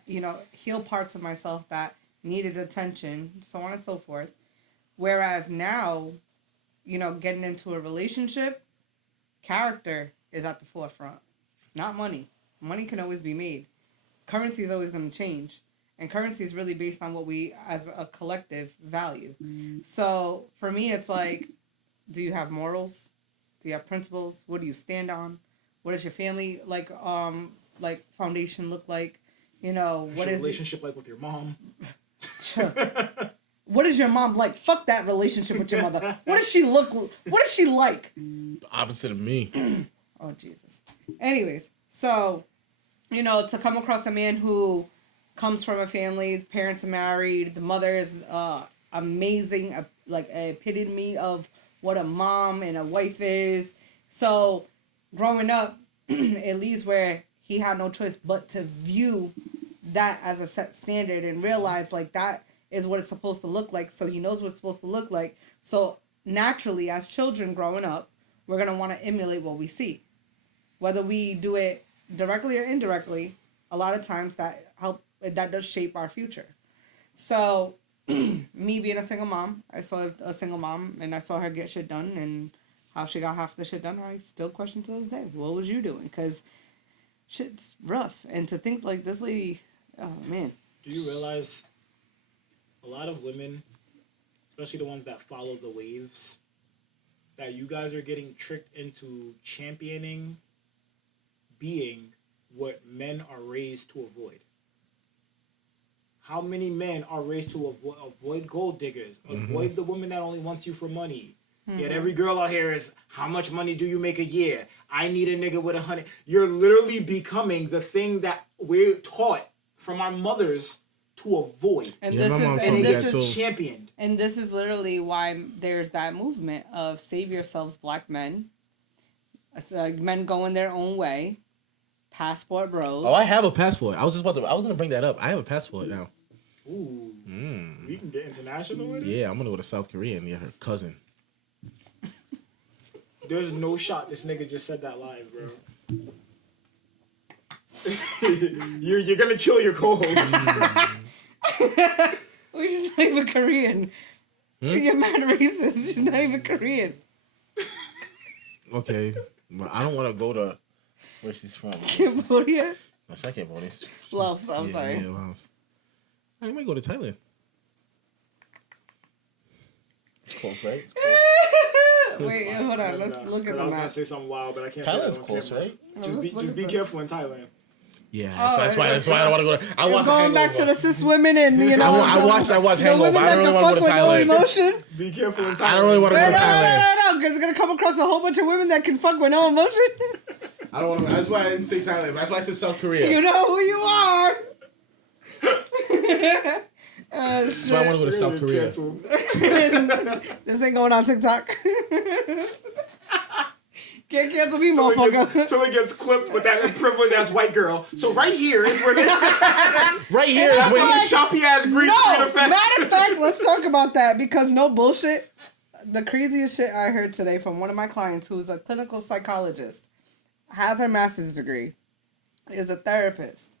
heal parts of myself that needed attention, so on and so forth. Whereas now, getting into a relationship, character is at the forefront, not money. Money can always be made. Currency is always going to change. And currency is really based on what we, as a collective, value. So, for me, it's like, do you have morals? Do you have principles? What do you stand on? What does your family, foundation look like? What's what your is relationship like with your mom? What is your mom like? Fuck that relationship with your mother. What does she look? What is she like? The opposite of me. Oh, Jesus. Anyways, so, to come across a man who comes from a family, parents are married, the mother is amazing, like an epitome of what a mom and a wife is. So, growing up, it leaves where he had no choice but to view that as a set standard and realize, like, that is what it's supposed to look like. So, he knows what it's supposed to look like. So, naturally, as children growing up, we're going to want to emulate what we see. Whether we do it directly or indirectly, a lot of times that does shape our future. So, me being a single mom, I saw a single mom and I saw her get shit done, and how she got half the shit done, I still question to this day, what was you doing? Because shit's rough. And to think like this lady, oh man. Do you realize a lot of women, especially the ones that follow the waves, that you guys are getting tricked into championing being what men are raised to avoid? How many men are raised to avoid gold diggers, avoid the woman that only wants you for money? Yet every girl out here is, how much money do you make a year? I need a nigga with 100. You're literally becoming the thing that we're taught from our mothers to avoid. And Yeah, this my mom is told me this that is too. Championed. and this is literally why there's that movement of save yourselves, black men. It's like men going their own way. Passport bros. Oh, I have a passport. I was gonna bring that up. I have a passport now. Ooh. We can get international with it? Yeah, I'm gonna go to South Korea and meet her cousin. There's no shot this nigga just said that live, bro. you're gonna kill your co-host. We're just not even Korean. We get mad racist. She's not even Korean. Okay, but I don't want to go to where she's from. Cambodia? No, it's not Cambodia. Laos, I'm sorry. Yeah, Laos. I might go to Thailand. It's close, right? It's close. Wait, hold on. Let's look at I the was gonna map. say something wild, but I can't say Thailand's that on close, camera. right? Just be careful in Thailand. Yeah, Oh, that's why I don't want to go to. I watched Going back to Hangover. the cis women and you know. I watched the Hangover. women I that don't can really want fuck to go to with no Thailand. emotion. Be careful in Thailand. I don't really want to go Wait, to Thailand. no, because it's gonna come across a whole bunch of women that can fuck with no emotion. I don't want to. That's why I didn't say Thailand. That's why I said South Korea. You know who you are. That's why I want to go to South Korea. Canceled. This ain't going on TikTok. Can't cancel me, Till motherfucker. it gets clipped with that privileged ass white girl. So right here is where this Right here is when where this choppy ass green No, screen effect. matter of fact, let's talk about that because no bullshit. The craziest shit I heard today from one of my clients who's a clinical psychologist, has her master's degree, is a therapist,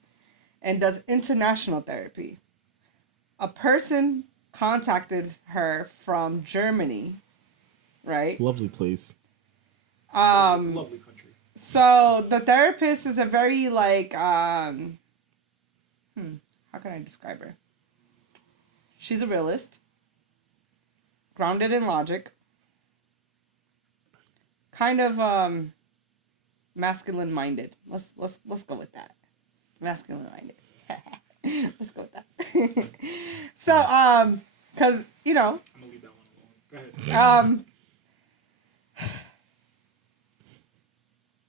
and does international therapy. A person contacted her from Germany, right? lovely place. Lovely country. So the therapist is a very like how can I describe her? She's a realist, grounded in logic, kind of masculine minded. Let's go with that. Masculine minded. Let's go with that. So cuz you know, I'm gonna leave that one alone. Go ahead.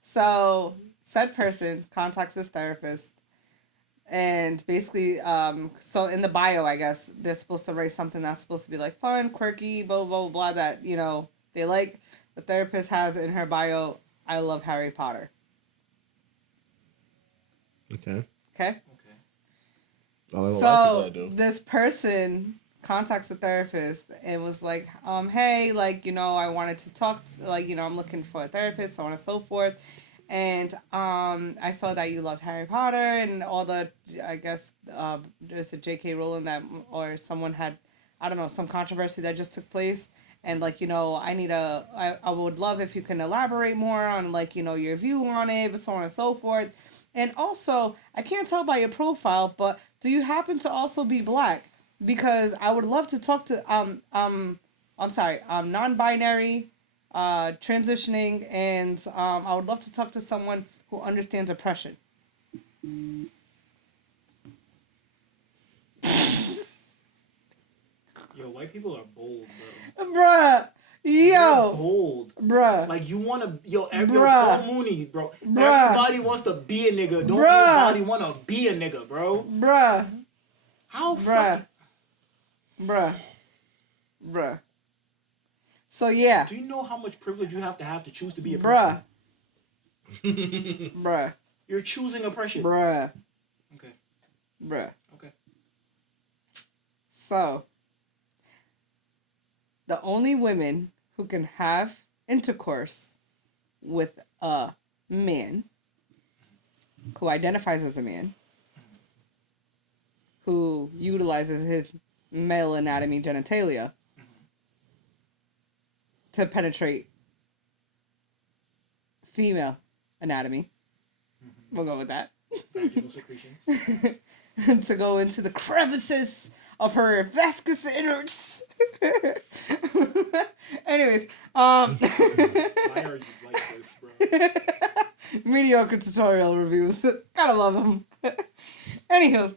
So said person contacts this therapist and basically so in the bio I guess they're supposed to write something that's supposed to be like fun, quirky, blah blah blah, blah that, you know, they like. The therapist has in her bio, I love Harry Potter. Okay. Okay? Oh, a lot of So people that do. this person contacts the therapist and was like, hey, like, you know, I wanted to talk, like, you know, I'm looking for a therapist, so on and so forth. And I saw that you loved Harry Potter and all the, I guess, there's a J.K. Rowling that, or someone had, I don't know, some controversy that just took place. And, like, you know, I would love if you can elaborate more on, like, you know, your view on it, so on and so forth. And also, I can't tell by your profile, but do you happen to also be black? Because I would love to talk to, non-binary, transitioning, and I would love to talk to someone who understands oppression. Yo, white people are bold, bro. Bruh. They're Yo. bold. Bruh. Like, you want to, Bruh. Paul Mooney, bro. Bruh. Everybody wants to be a nigga. Don't Bruh. nobody want to be a nigga, bro. Bruh. How Bruh. Bruh. So, yeah. Do you know how much privilege you have to choose to be a Bruh. person? Bruh. You're choosing oppression. Bruh. Okay. Bruh. Okay. So, the only women who can have intercourse with a man who identifies as a man, who utilizes his male anatomy genitalia to penetrate female anatomy. We'll go with that. Vaginal secretions. To go into the crevices of her vascous innards. Anyways, Why are you like this, bro? mediocre tutorial reviews. Gotta love them. Anywho,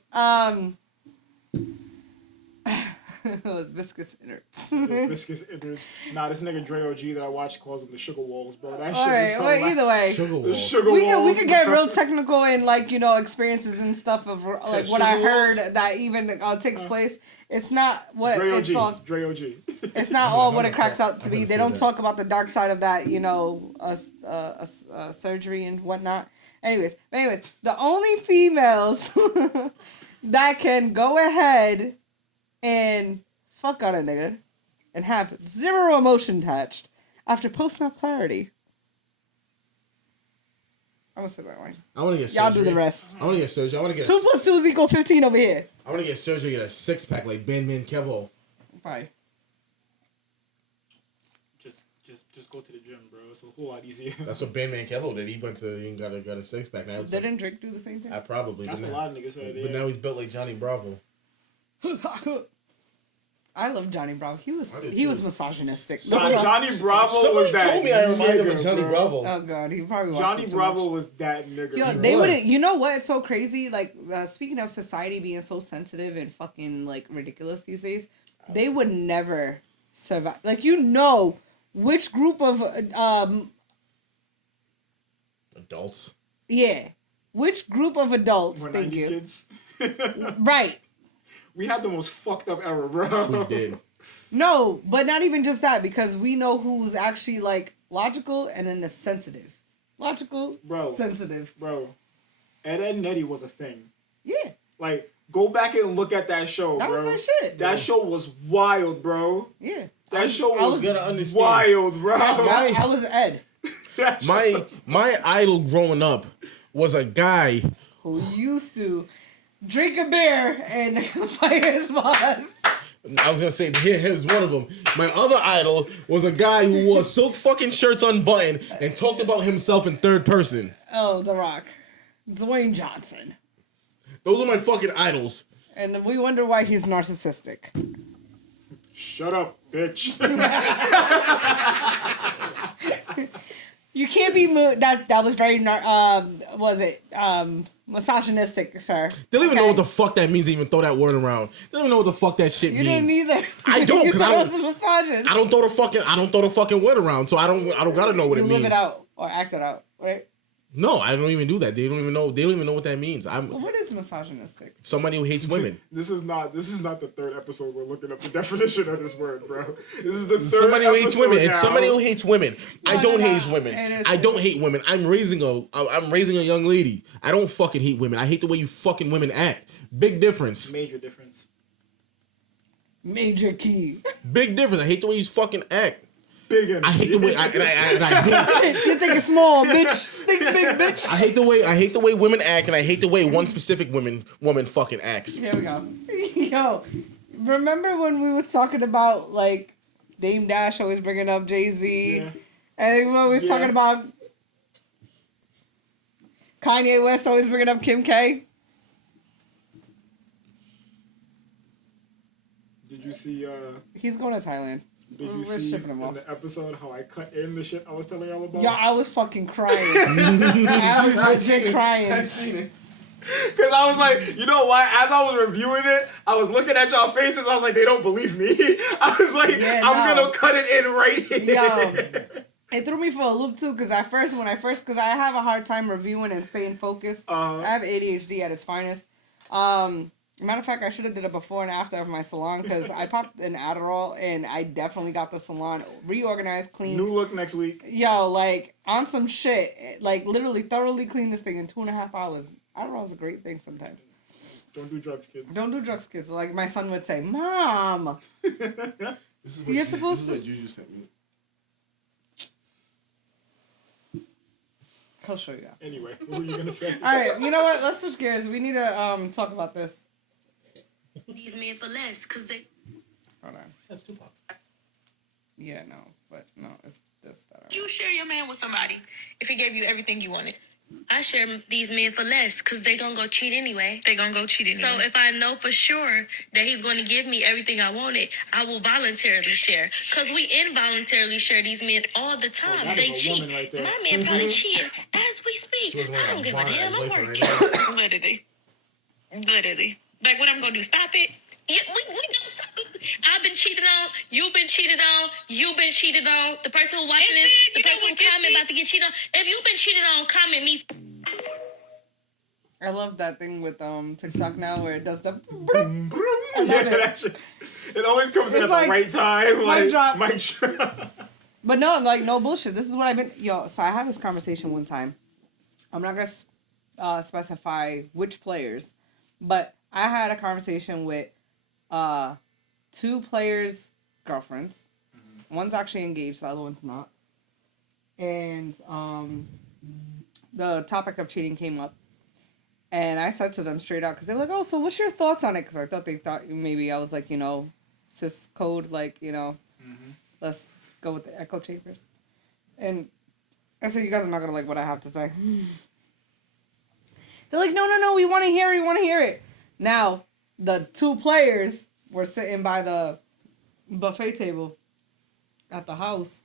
it was viscous innards. Viscous innards. Nah, this nigga Dre OG that I watch calls them the sugar walls, bro. That All shit is right, well, either way, Sugar The walls. sugar we walls. could get bro. real technical and like experiences and stuff of like what sugar I heard walls? that even takes place. It's not what Dre it's all. OG. Dre OG. It's not all what it cracks out to I'm be. gonna They say don't that. talk about the dark side of that, surgery and whatnot. Anyways, the only females that can go ahead and fuck on a nigga and have zero emotion attached after post-nap clarity. I'm gonna say that one. I want to get surgery. Y'all do the rest. I want to get surgery. I want to get. 2 + 2 = 15 over here. I want to get surgery. Get a 6-pack like Ben Kevo. Bye. Just go to the gym, bro. It's a whole lot easier. That's what Ben Kevo did. He went to. He got a 6-pack. Now it's like, Didn't Drake do the same thing? I probably. That's but what a now, lot of niggas said. but now he's built like Johnny Bravo. I love Johnny Bravo. He was I did he was too. misogynistic. Johnny Bravo Somebody was that. told me I reminded him nigga, of Johnny bro. Bravo. Oh god, he probably watched Johnny it too Bravo much. was that nigga. Yo, bro. they was. wouldn't. You know what? It's so crazy. Like speaking of society being so sensitive and fucking like ridiculous these days, they would never survive. Like which group of Adults. yeah, which group of adults? We're Thank 90s you. kids. Right. We had the most fucked up era, bro. We did. No, but not even just that, because we know who's actually like logical and then the sensitive. Logical, Bro. sensitive. Bro, Ed Nettie was a thing. Yeah, Like, go back and look at that show, that bro. was my shit. That show was wild, bro. Yeah, That show I was was gotta understand. wild, bro. I was Ed, That show- My idol growing up was a guy. who used to drink a beer and fight his boss. I was gonna say here's one of them. My other idol was a guy who wore silk fucking shirts unbuttoned and talked about himself in third person. Oh, The Rock, Dwayne Johnson, Those are my fucking idols. and we wonder why he's narcissistic. Shut up, bitch. You can't be that was very misogynistic, sir. They don't even know Okay? what the fuck that means to even throw that word around. They don't even know what the fuck that shit You means. didn't either. I don't, You 'cause I thought don't- it was misogynist. I don't throw the fucking word around, so I don't gotta know what You it live means. it out or act it out, right? No, I don't even do that. They don't even know what that means. I'm Well, what is misogynistic? somebody who hates women. This is not the third episode we're looking up the definition of this word, bro. This is the third Somebody who hates episode women. It's now. somebody who hates women. I No, don't no, hate no. women. It is- I don't hate women. I'm raising a young lady. I don't fucking hate women. I hate the way you fucking women act. Big difference. Major difference. Major key. Big difference. I hate the way you fucking act. Big energy. I hate the way I hate You think it's small, bitch. Think big, bitch. I hate the way women act, and I hate the way one specific woman fucking acts. Here we go. Yo, remember when we was talking about like Dame Dash always bringing up Jay-Z, Yeah. and when we was Yeah. talking about Kanye West always bringing up Kim K. Did you see? He's going to Thailand. Did you We're see shipping him in off. the episode how I cut in the shit I was telling y'all about? Yo, I was fucking crying. I was legit crying. seen it. Because I was like, you know what? As I was reviewing it, I was looking at y'all faces. I was like, they don't believe me. I was like, Yeah, I'm no. gonna cut it in right here. Yo, it threw me for a loop too, because because I have a hard time reviewing and staying focused. Uh-huh. I have ADHD at its finest. Matter of fact, I should have did a before and after of my salon, because I popped an Adderall and I definitely got the salon reorganized, cleaned. New look next week. Yo, like on some shit, like literally thoroughly clean this thing in 2.5 hours. Adderall is a great thing sometimes. Don't do drugs, kids. Don't do drugs, kids. Like my son would say, Mom. This is You're supposed this is to- what Juju sent me. He'll show you that. Anyway, what were you gonna say? All right, you know what? Let's switch gears. We need to talk about this. These men for less, cause they. Hold on. That's Tupac. Yeah, no, but no, it's this that. You share your man with somebody if he gave you everything you wanted. I share these men for less, cause they gonna go cheat anyway. They gonna go cheat anyway. So if I know for sure that he's going to give me everything I wanted, I will voluntarily share. Cause we involuntarily share these men all the time. that They is a cheat. woman right there. My man probably cheating as we speak. She was wearing I don't a give a bonnet damn. and I'm boyfriend working. right Literally. Like what I'm gonna do? Stop it? Yeah, we gonna stop it. I've been cheated on. You've been cheated on. You've been cheated on. The person who watching this, the person who comment about to get cheated on. If you've been cheated on, comment me. I love that thing with TikTok now where it does the. Yeah, that shit. It always comes in It's at like, the right time. mic Like, drop. mic drop. But no, like, no bullshit. This is what I've been. Yo, so I had this conversation one time. I'm not going to specify which players, but I had a conversation with 2 players' girlfriends. Mm-hmm. One's actually engaged, the other one's not. And the topic of cheating came up. And I said to them straight out, because they were like, oh, so what's your thoughts on it? Because I thought they thought maybe I was like, you know, cis code, like, you know, let's go with the echo chambers. And I said, you guys are not going to like what I have to say. They're like, no, we want to hear it. Now, the 2 players were sitting by the buffet table at the house.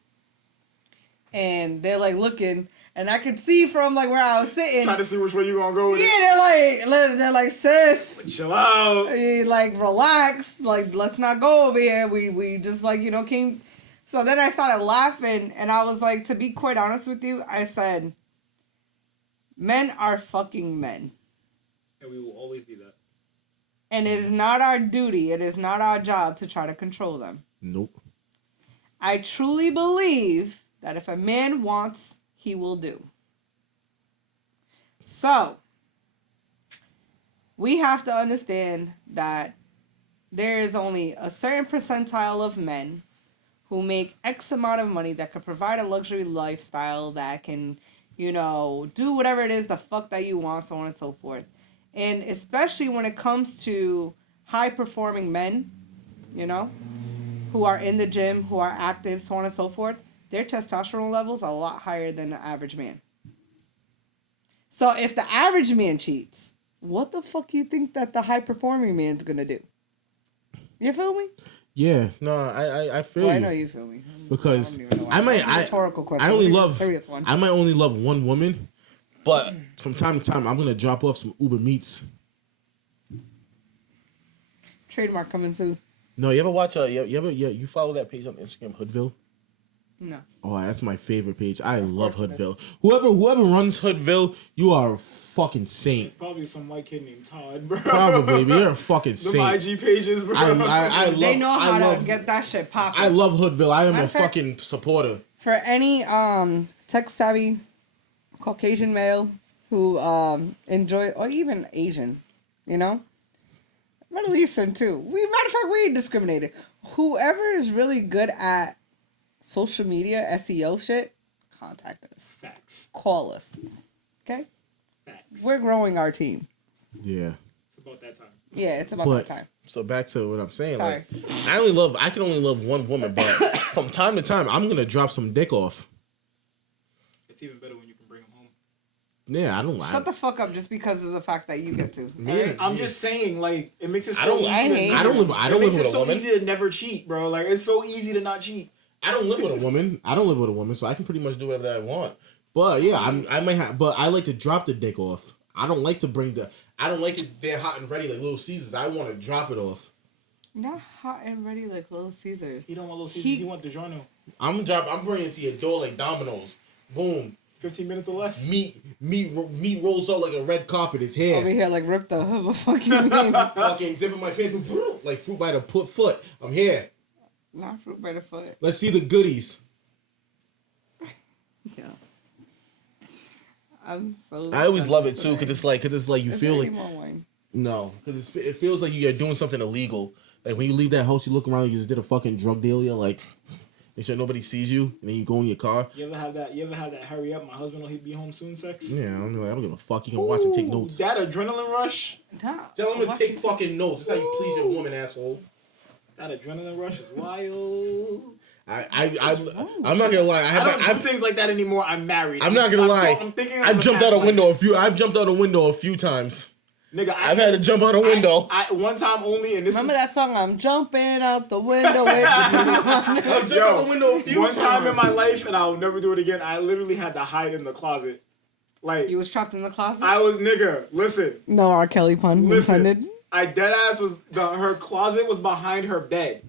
And they're like looking, and I could see from like where I was sitting. Trying to see which way you gonna go with it. Yeah, they're like, sis, chill out. Like, relax. Like, let's not go over here. We just like, you know, came. So then I started laughing, and I was like, to be quite honest with you, I said, men are fucking men. And we will always be that. And it is not our duty, it is not our job to try to control them. Nope. I truly believe that if a man wants, he will do. So, we have to understand that there is only a certain percentile of men who make X amount of money that can provide a luxury lifestyle, that can, you know, do whatever it is the fuck that you want, so on and so forth. And especially when it comes to high-performing men, you know, who are in the gym, who are active, so on and so forth, their testosterone levels are a lot higher than the average man. So if the average man cheats, what the fuck you think that the high-performing man's gonna do? You feel me? Yeah, no, I feel you. I know you feel me. Because I might. Rhetorical question. I only It's a love. serious one. I might only love one woman, but from time to time, I'm gonna drop off some Uber Meats. Trademark coming soon. No, you ever watch? You follow that page on Instagram, Hoodville? No. Oh, that's my favorite page. I love Hoodville. Whoever runs Hoodville, you are a fucking saint. Probably some white kid named Todd, bro. Probably, but you're a fucking saint. The IG pages, bro. I love. They know how to get that shit popping. I love Hoodville. I am Matter a of fact, fucking supporter. For any tech savvy Caucasian male who enjoy, or even Asian, you know, Middle Eastern too. Matter of fact, we ain't discriminated. Whoever is really good at social media SEO shit, contact us. Facts. Call us. Okay. Facts. We're growing our team. Yeah. It's about that time. Yeah, it's about that time. So back to what I'm saying. Sorry. Like, I can only love one woman, but from time to time, I'm gonna drop some dick off. It's even better when you can bring them home. Yeah, I don't lie. Shut the fuck up just because of the fact that you get to. I'm just saying, like, it makes it so easy. I don't live with a woman. It makes it so easy to never cheat, bro. Like, it's so easy to not cheat. I don't live with a woman. So I can pretty much do whatever I want. But yeah, I might have. But I like to drop the dick off. I don't like to bring I don't like it there hot and ready like Little Caesars. I want to drop it off. Not hot and ready like Little Caesars. You don't want Little Caesars. You want DiGiorno. I'm bringing it to your door like Domino's. Boom. 15 minutes or less. Meat rolls out like a red carpet. It's here. Over here like ripped the fucking name. Fucking zipping my pants like fruit by the foot. I'm here. Not fruit by the foot. Let's see the goodies. Yeah. I'm so. I always love it too, cause it's like you feel like more wine? No, because it feels like you're doing something illegal. Like when you leave that house, you look around, you just did a fucking drug deal. You're like, make sure nobody sees you, and then you go in your car. You ever have that? Hurry up, my husband will be home soon sex? Yeah, I'm like, I don't give a fuck. You can watch and take notes. That adrenaline rush. Tell him to take fucking notes. That's how you please your woman, asshole. That adrenaline rush is wild. I'm not gonna lie. I don't do things like that anymore. I'm married. I'm not gonna lie. I've jumped out a window a few times. Nigga, I've had to jump out a window. I one time only, and this remember that song? I'm jumping out the window. I've jumped out the window a few times. One time in my life, and I'll never do it again. I literally had to hide in the closet. Like you was trapped in the closet. I was listen. No R. Kelly pun intended. I deadass was her closet was behind her bed.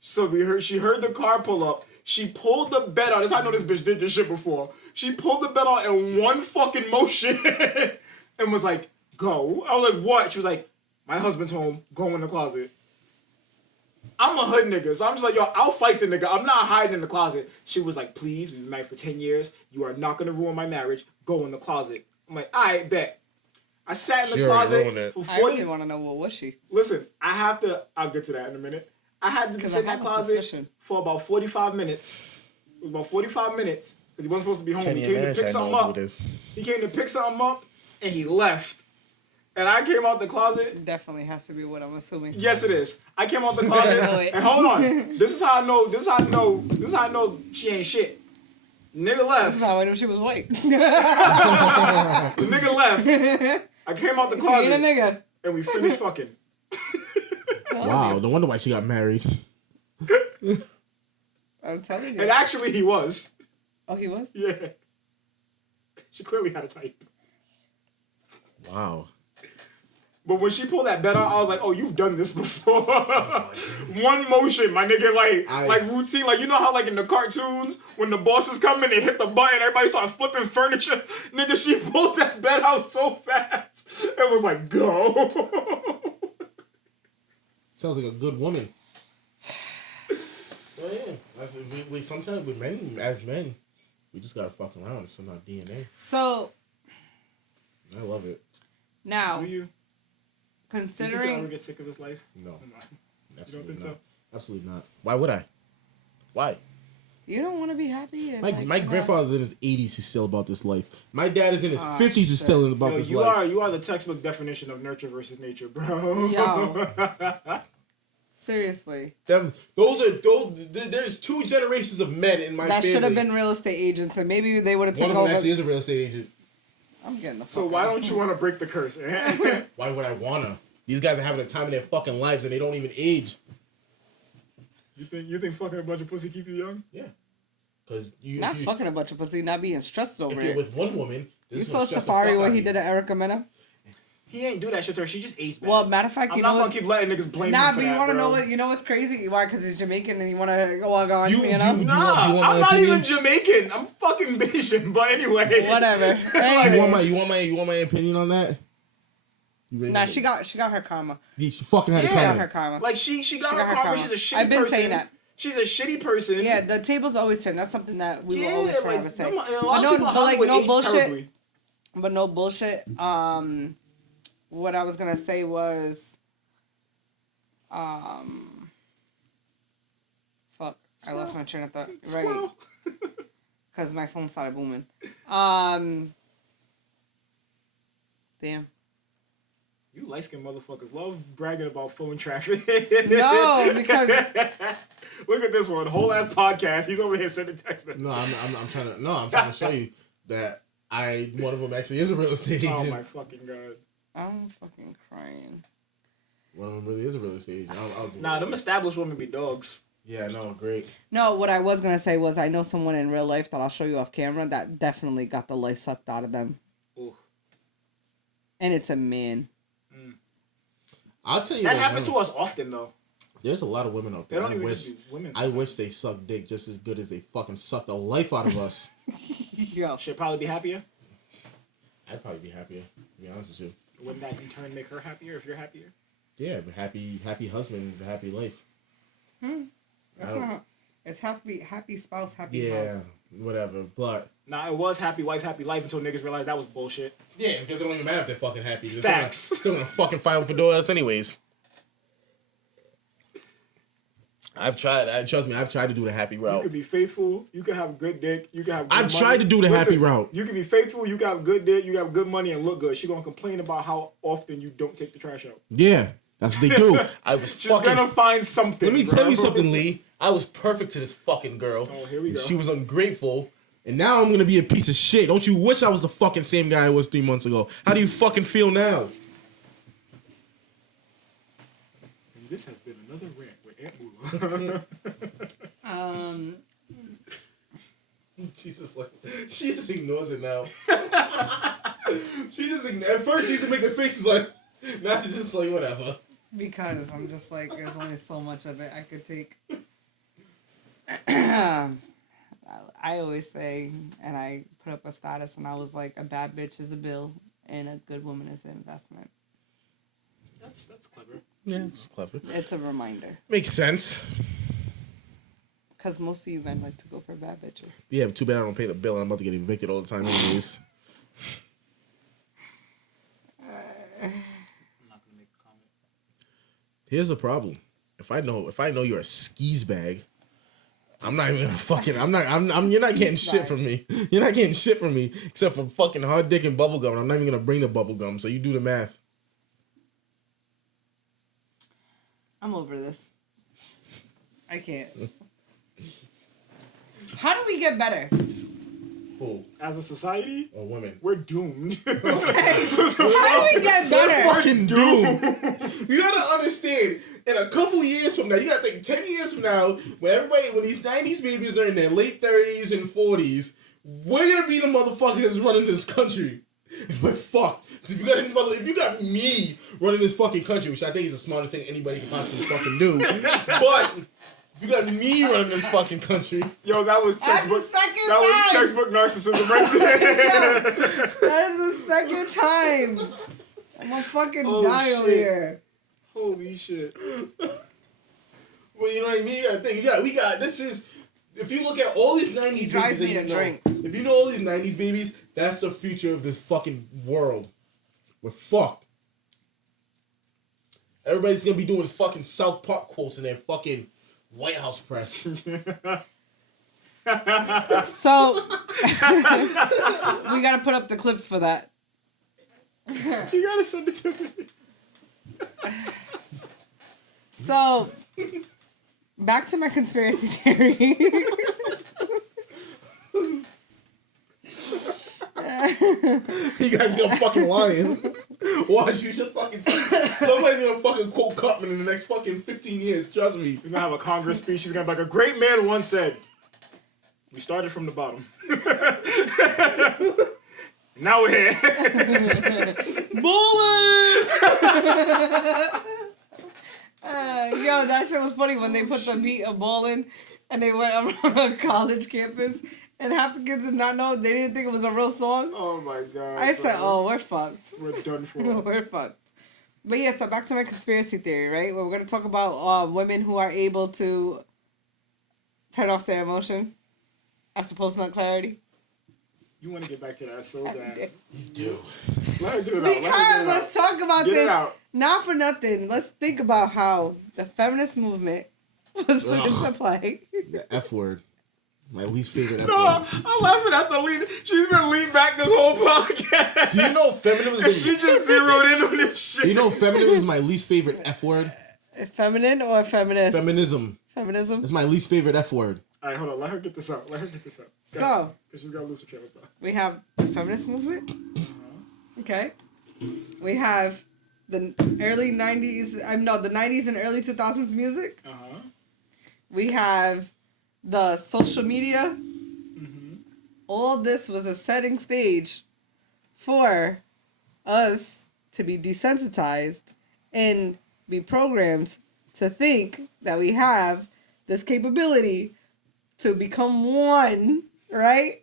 So she heard the car pull up. She pulled the bed out. That's how I know this bitch did this shit before. She pulled the bed out in one fucking motion and was like, go. I was like, what? She was like, my husband's home. Go in the closet. I'm a hood nigga, so I'm just like, yo, I'll fight the nigga. I'm not hiding in the closet. She was like, please, we've been married for 10 years. You are not going to ruin my marriage. Go in the closet. I'm like, all right, bet. I sat in the closet for 40... I really want to know, what was she? Listen, I'll get to that in a minute. I had to sit in that closet for about 45 minutes. It was about 45 minutes, because he wasn't supposed to be home. He came to pick something up. He came to pick something up, and he left. And I came out the closet. It definitely has to be what I'm assuming. Yes, it is. I came out the closet. And hold on. This is how I know she ain't shit. Nigga left. This is how I knew she was white. The nigga left. I came out the closet. Ain't a nigga. And we finished fucking. Wow, no wonder why she got married. I'm telling you. And actually, he was. Oh, he was? Yeah. She clearly had a type. Wow. But when she pulled that bed out, I was like, oh, you've done this before. One motion, my nigga, like routine. Like, you know how, like, in the cartoons, when the bosses come in, they hit the button, everybody starts flipping furniture? Nigga, she pulled that bed out so fast. It was like, go. Sounds like a good woman. Well, yeah. We sometimes, with men, as men, we just gotta fuck around. It's in our DNA. So. I love it. Now. Do you? Considering. Do you think you'll ever get sick of this life? No. You don't think so? Absolutely not. Why would I? Why? You don't want to be happy? And my grandfather's in his 80s. He's still about this life. My dad is in his 50s. He's still about this life. You are the textbook definition of nurture versus nature, bro. Yo. Seriously. There's two generations of men in my family. That should have been real estate agents, and maybe they would have taken over. One of them actually is a real estate agent. I'm getting the fuck So why don't you want to break the curse? Why would I wanna? These guys are having a time in their fucking lives and they don't even age. You think fucking a bunch of pussy keep you young? Yeah. Cause not fucking a bunch of pussy, not being stressed over it. If you're with one woman, you saw Safari what he did to Erica Mena? He ain't do that shit to her. She just aged bad. Well, matter of fact, I'm not gonna keep letting niggas blame him for but you that, want to bro. know what? You know what's crazy? Why? Because he's Jamaican and you want to go on You piano? Nah, I'm not even Jamaican. I'm fucking Bayesian. But anyway, whatever. You want my opinion on that? Nah, she got her karma. Yeah, she fucking had her karma. Like she got her karma. She's a shitty person. I've been saying that. She's a shitty person. Yeah, the tables always turn. That's something that we will always forever say. No bullshit. Terribly. But no bullshit. What I was gonna say was, fuck, I lost my train of thought. Right, because my phone started booming. Damn. You light-skinned motherfuckers love bragging about phone traffic. No, because look at this one, whole ass podcast. He's over here sending text messages. No, I'm trying to show you that one of them actually is a real estate agent. Oh my fucking god. I'm fucking crying. One of them really is a real estate agent. Nah, them established women be dogs. Yeah, no, great. No, what I was gonna say was I know someone in real life that I'll show you off camera that definitely got the life sucked out of them. Ooh. And it's a man. I'll tell you that happens to us often though. There's a lot of women out there. I wish they sucked dick just as good as they fucking suck the life out of us. Yo. Should probably be happier. I'd probably be happier, to be honest with you. Wouldn't that in turn make her happier if you're happier? Yeah, but happy husband is a happy life. It's happy spouse, happy yeah, house. Whatever. But nah, it was happy wife, happy life until niggas realized that was bullshit. Yeah, because it don't even matter if they're fucking happy. They're Facts. Still gonna fucking file for door else anyways. Trust me, I've tried to do the happy route. You could be faithful. You could have good dick. You could have good I've money. tried to do the happy route. You could be faithful. You could have good dick. You have good money and look good. She gonna complain about how often you don't take the trash out. Yeah, that's what they do. She's gonna find something. Let me tell you something, Lee. I was perfect to this fucking girl. Oh, here we go. She was ungrateful. And now I'm gonna be a piece of shit. Don't you wish I was the fucking same guy I was 3 months ago? How do you fucking feel now? And this has been another rant with Aunt Bula. She just ignores it now. At first she used to make the faces like, not just like whatever. Because I'm just like, there's only so much of it I could take. I always say, and I put up a status, and I was like, a bad bitch is a bill, and a good woman is an investment. That's clever. Yeah, it's clever. It's a reminder. Makes sense. Because most of you men like to go for bad bitches. Yeah, too bad I don't pay the bill and I'm about to get evicted all the time anyways. I'm not gonna make a comment. Here's the problem. If I know you're a skis bag, I'm not even gonna fucking you're not getting shit from me. You're not getting shit from me except for fucking hard dick and bubble gum. I'm not even gonna bring the bubble gum, so you do the math. I'm over this. I can't. How do we get better? Who? As a society, Or women? we're doomed. How do we get better? Fucking doomed. You gotta understand, in a couple years from now, you gotta think 10 years from now, when these 90s babies are in their late 30s and 40s, we're gonna be the motherfuckers that's running this country. And we're fucked. Because if you got me running this fucking country, which I think is the smartest thing anybody can possibly fucking do, but if you got me running this fucking country. Yo, that was textbook. That was textbook narcissism right there. That is the second time. I'm gonna fucking die over shit. here. Holy shit. Well, you know what I mean? You gotta think. This is. If you look at all these 90s babies, drives me that to drink. If you know all these 90s babies, that's the future of this fucking world. We're fucked. Everybody's gonna be doing fucking South Park quotes in their fucking White House press. So we gotta put up the clip for that. You gotta send it to me. So back to my conspiracy theory. You guys gonna fucking lying. Watch, you should fucking see. Somebody's gonna fucking quote Cutman in the next fucking 15 years, trust me. You're gonna have a Congress speech. He's gonna be like, a great man once said, we started from the bottom. Now we're here. Bullet! Yo, that shit was funny when they put the beat of bowling and they went around a college campus and half the kids did not know. They didn't think it was a real song. Oh my god. I said, oh, we're fucked. We're done for. We're fucked. But yeah, so back to my conspiracy theory, right? Where we're going to talk about women who are able to turn off their emotion after post-nut clarity. You want to get back to that so bad. You do. Let her get it out. Because let's talk about Get it this. out. Not for nothing. Let's think about how the feminist movement was put into play. The F word. My least favorite F No, word. I'm laughing at the lead. She's been leaned back this whole podcast. Do you know feminism is She just zeroed in on this shit. You know feminism is my least favorite F word? Feminine or feminist? Feminism. Feminism? It's my least favorite F word. All right, hold on. Let her get this out. So, Because she's got to lose her train of thought. we have the feminist movement. Okay. We have the early 90s, the 90s and early 2000s music. Uh-huh. We have the social media. Mm-hmm. All this was a setting stage for us to be desensitized and be programmed to think that we have this capability to become one, right?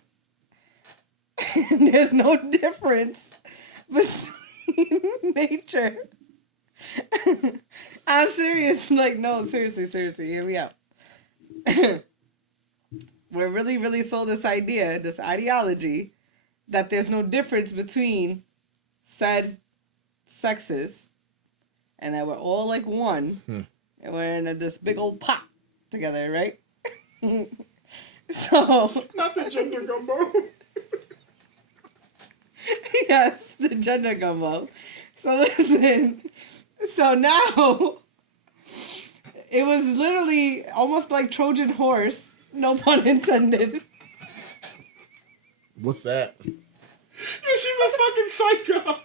There's no difference between nature. I'm serious. Like, no, seriously, hear me out. We're really, really sold this idea, this ideology, that there's no difference between said sexes and that we're all like one and we're in this big old pot together, right? So Not the gender gumbo. yes, the gender gumbo. So listen, so now it was literally almost like Trojan horse, no pun intended. What's that? Yeah, she's a fucking psycho.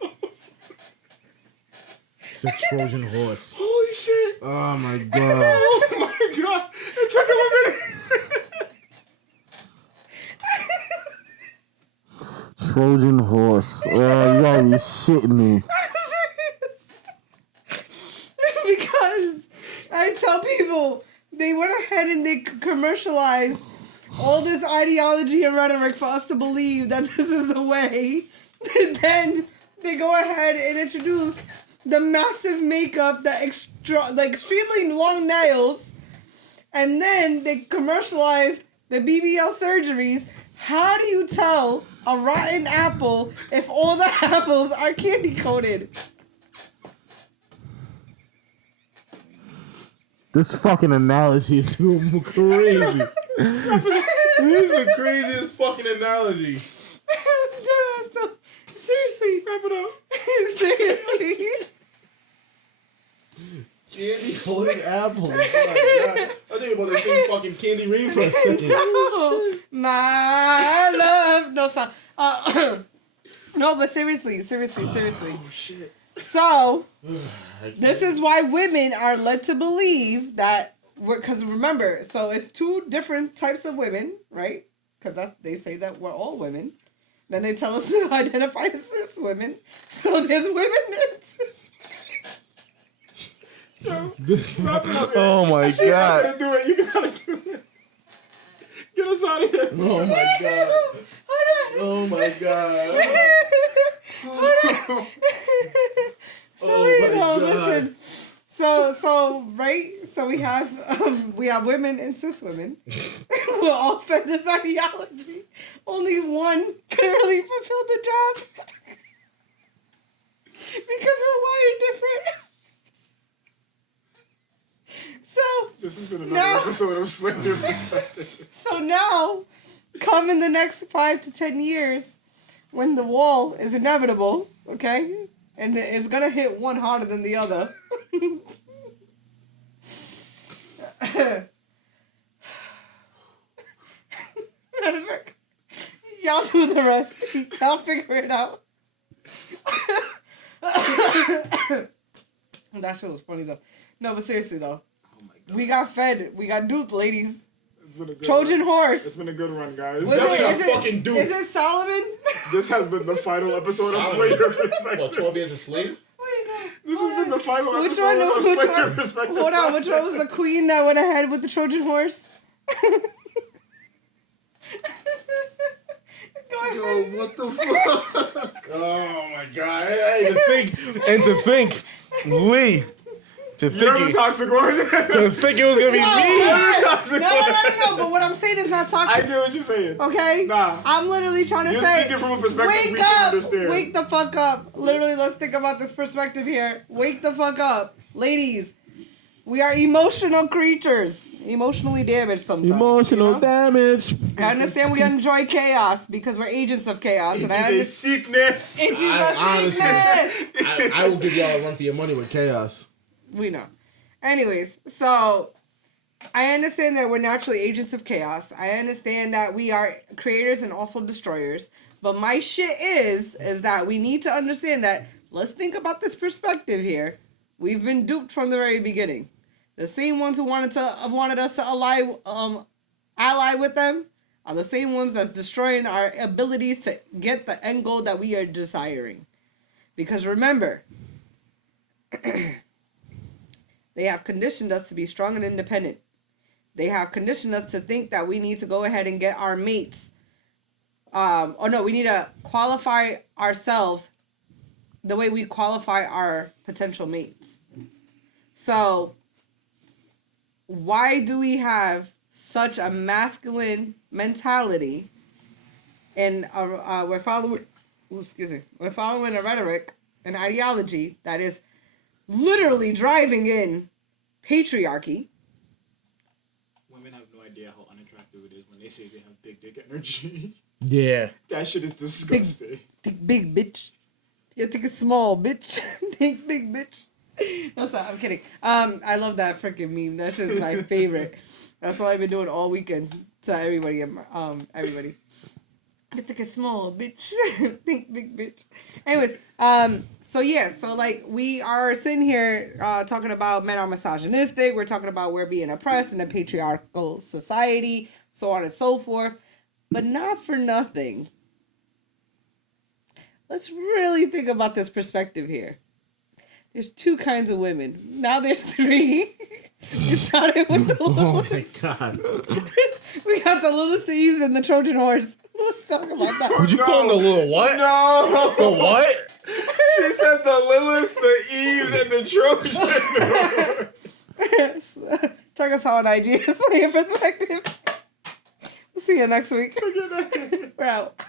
It's a Trojan horse. Holy shit. Oh my god. Oh my god. It took him a minute. Trojan horse. Oh, you gotta be shitting me. Because I tell people they went ahead and they commercialized all this ideology and rhetoric for us to believe that this is the way. Then they go ahead and introduce the massive makeup, the extremely long nails, and then they commercialize the BBL surgeries. How do you tell a rotten apple if all the apples are candy coated? This fucking analogy is crazy. This is the craziest fucking analogy. Seriously, wrap it up. Seriously. Candy coated apples. Oh my god. I think about the same fucking candy rain for a second. My love. No, son. No, but seriously. Oh shit. So, this is why women are led to believe that because remember, so it's two different types of women, right? Because they say that we're all women. Then they tell us to identify as cis women. So there's women and cis. Oh my god. You gotta do it. You gotta do it. Get us out of here. Oh my god. Oh my god. So you know, listen. So right. So we have women and cis women. We're all fed this ideology. Only one can really fulfill the job because we're wired different. So this has been another episode of Slender Perspective. So now, come in the next 5 to 10 years, when the wall is inevitable, okay, and it's gonna hit one harder than the other. Y'all do the rest. Y'all figure it out. That shit was funny though. No, but seriously though. Oh my God. We got fed. We got duped, ladies. It's been a good Trojan run. horse. It's been a good run, guys. Fucking dupe. Is it Solomon? This has been the final episode of Slayer Perspective. What, 12 years a slave? This has been the final episode of Slayer Perspective. Hold on, which one was the queen that went ahead with the Trojan horse? Yo, what the fuck? Oh my god. Hey, to think, Lee. To You're the toxic one. To think it was gonna be me. No. But what I'm saying is not toxic. I get what you're saying. Okay? Nah. I'm literally trying to You're say. speaking from a perspective we wake can up! understand. Wake the fuck up. Literally, let's think about this perspective here. Wake the fuck up. Ladies, we are emotional creatures. Emotionally damaged sometimes. Emotional damage. I understand we enjoy chaos because we're agents of chaos. It is a sickness. It is a sickness. I will give y'all a run for your money with chaos. We know. Anyways, so I understand that we're naturally agents of chaos. I understand that we are creators and also destroyers. But my shit is that we need to understand that let's think about this perspective here. We've been duped from the very beginning. The same ones who wanted us to ally with them are the same ones that's destroying our abilities to get the end goal that we are desiring. Because remember, they have conditioned us to be strong and independent. They have conditioned us to think that we need to go ahead and get our mates. We need to qualify ourselves the way we qualify our potential mates. So, why do we have such a masculine mentality? And we're following a rhetoric, an ideology that is literally driving in patriarchy. Women have no idea how unattractive it is when they say they have big dick energy. Yeah. That shit is disgusting. Big bitch. You think it's small, bitch. Think big bitch. No, stop. I'm kidding. I love that freaking meme. That's just my favorite. That's what I've been doing all weekend to everybody. Everybody. You think it's small, bitch. Think big bitch. Anyways, so like we are sitting here talking about men are misogynistic. We're talking about we're being oppressed in a patriarchal society, so on and so forth. But not for nothing. Let's really think about this perspective here. There's two kinds of women. Now there's three. We started with the Oh littlest. my god. We got the littlest of Eves and the Trojan horse. Let's talk about that. Would you call him the little what? No. The what? She said the Lilith, the Eves, and the Trojan. Check us out on IG. Slay Your Perspective. We'll see you next week. We're out.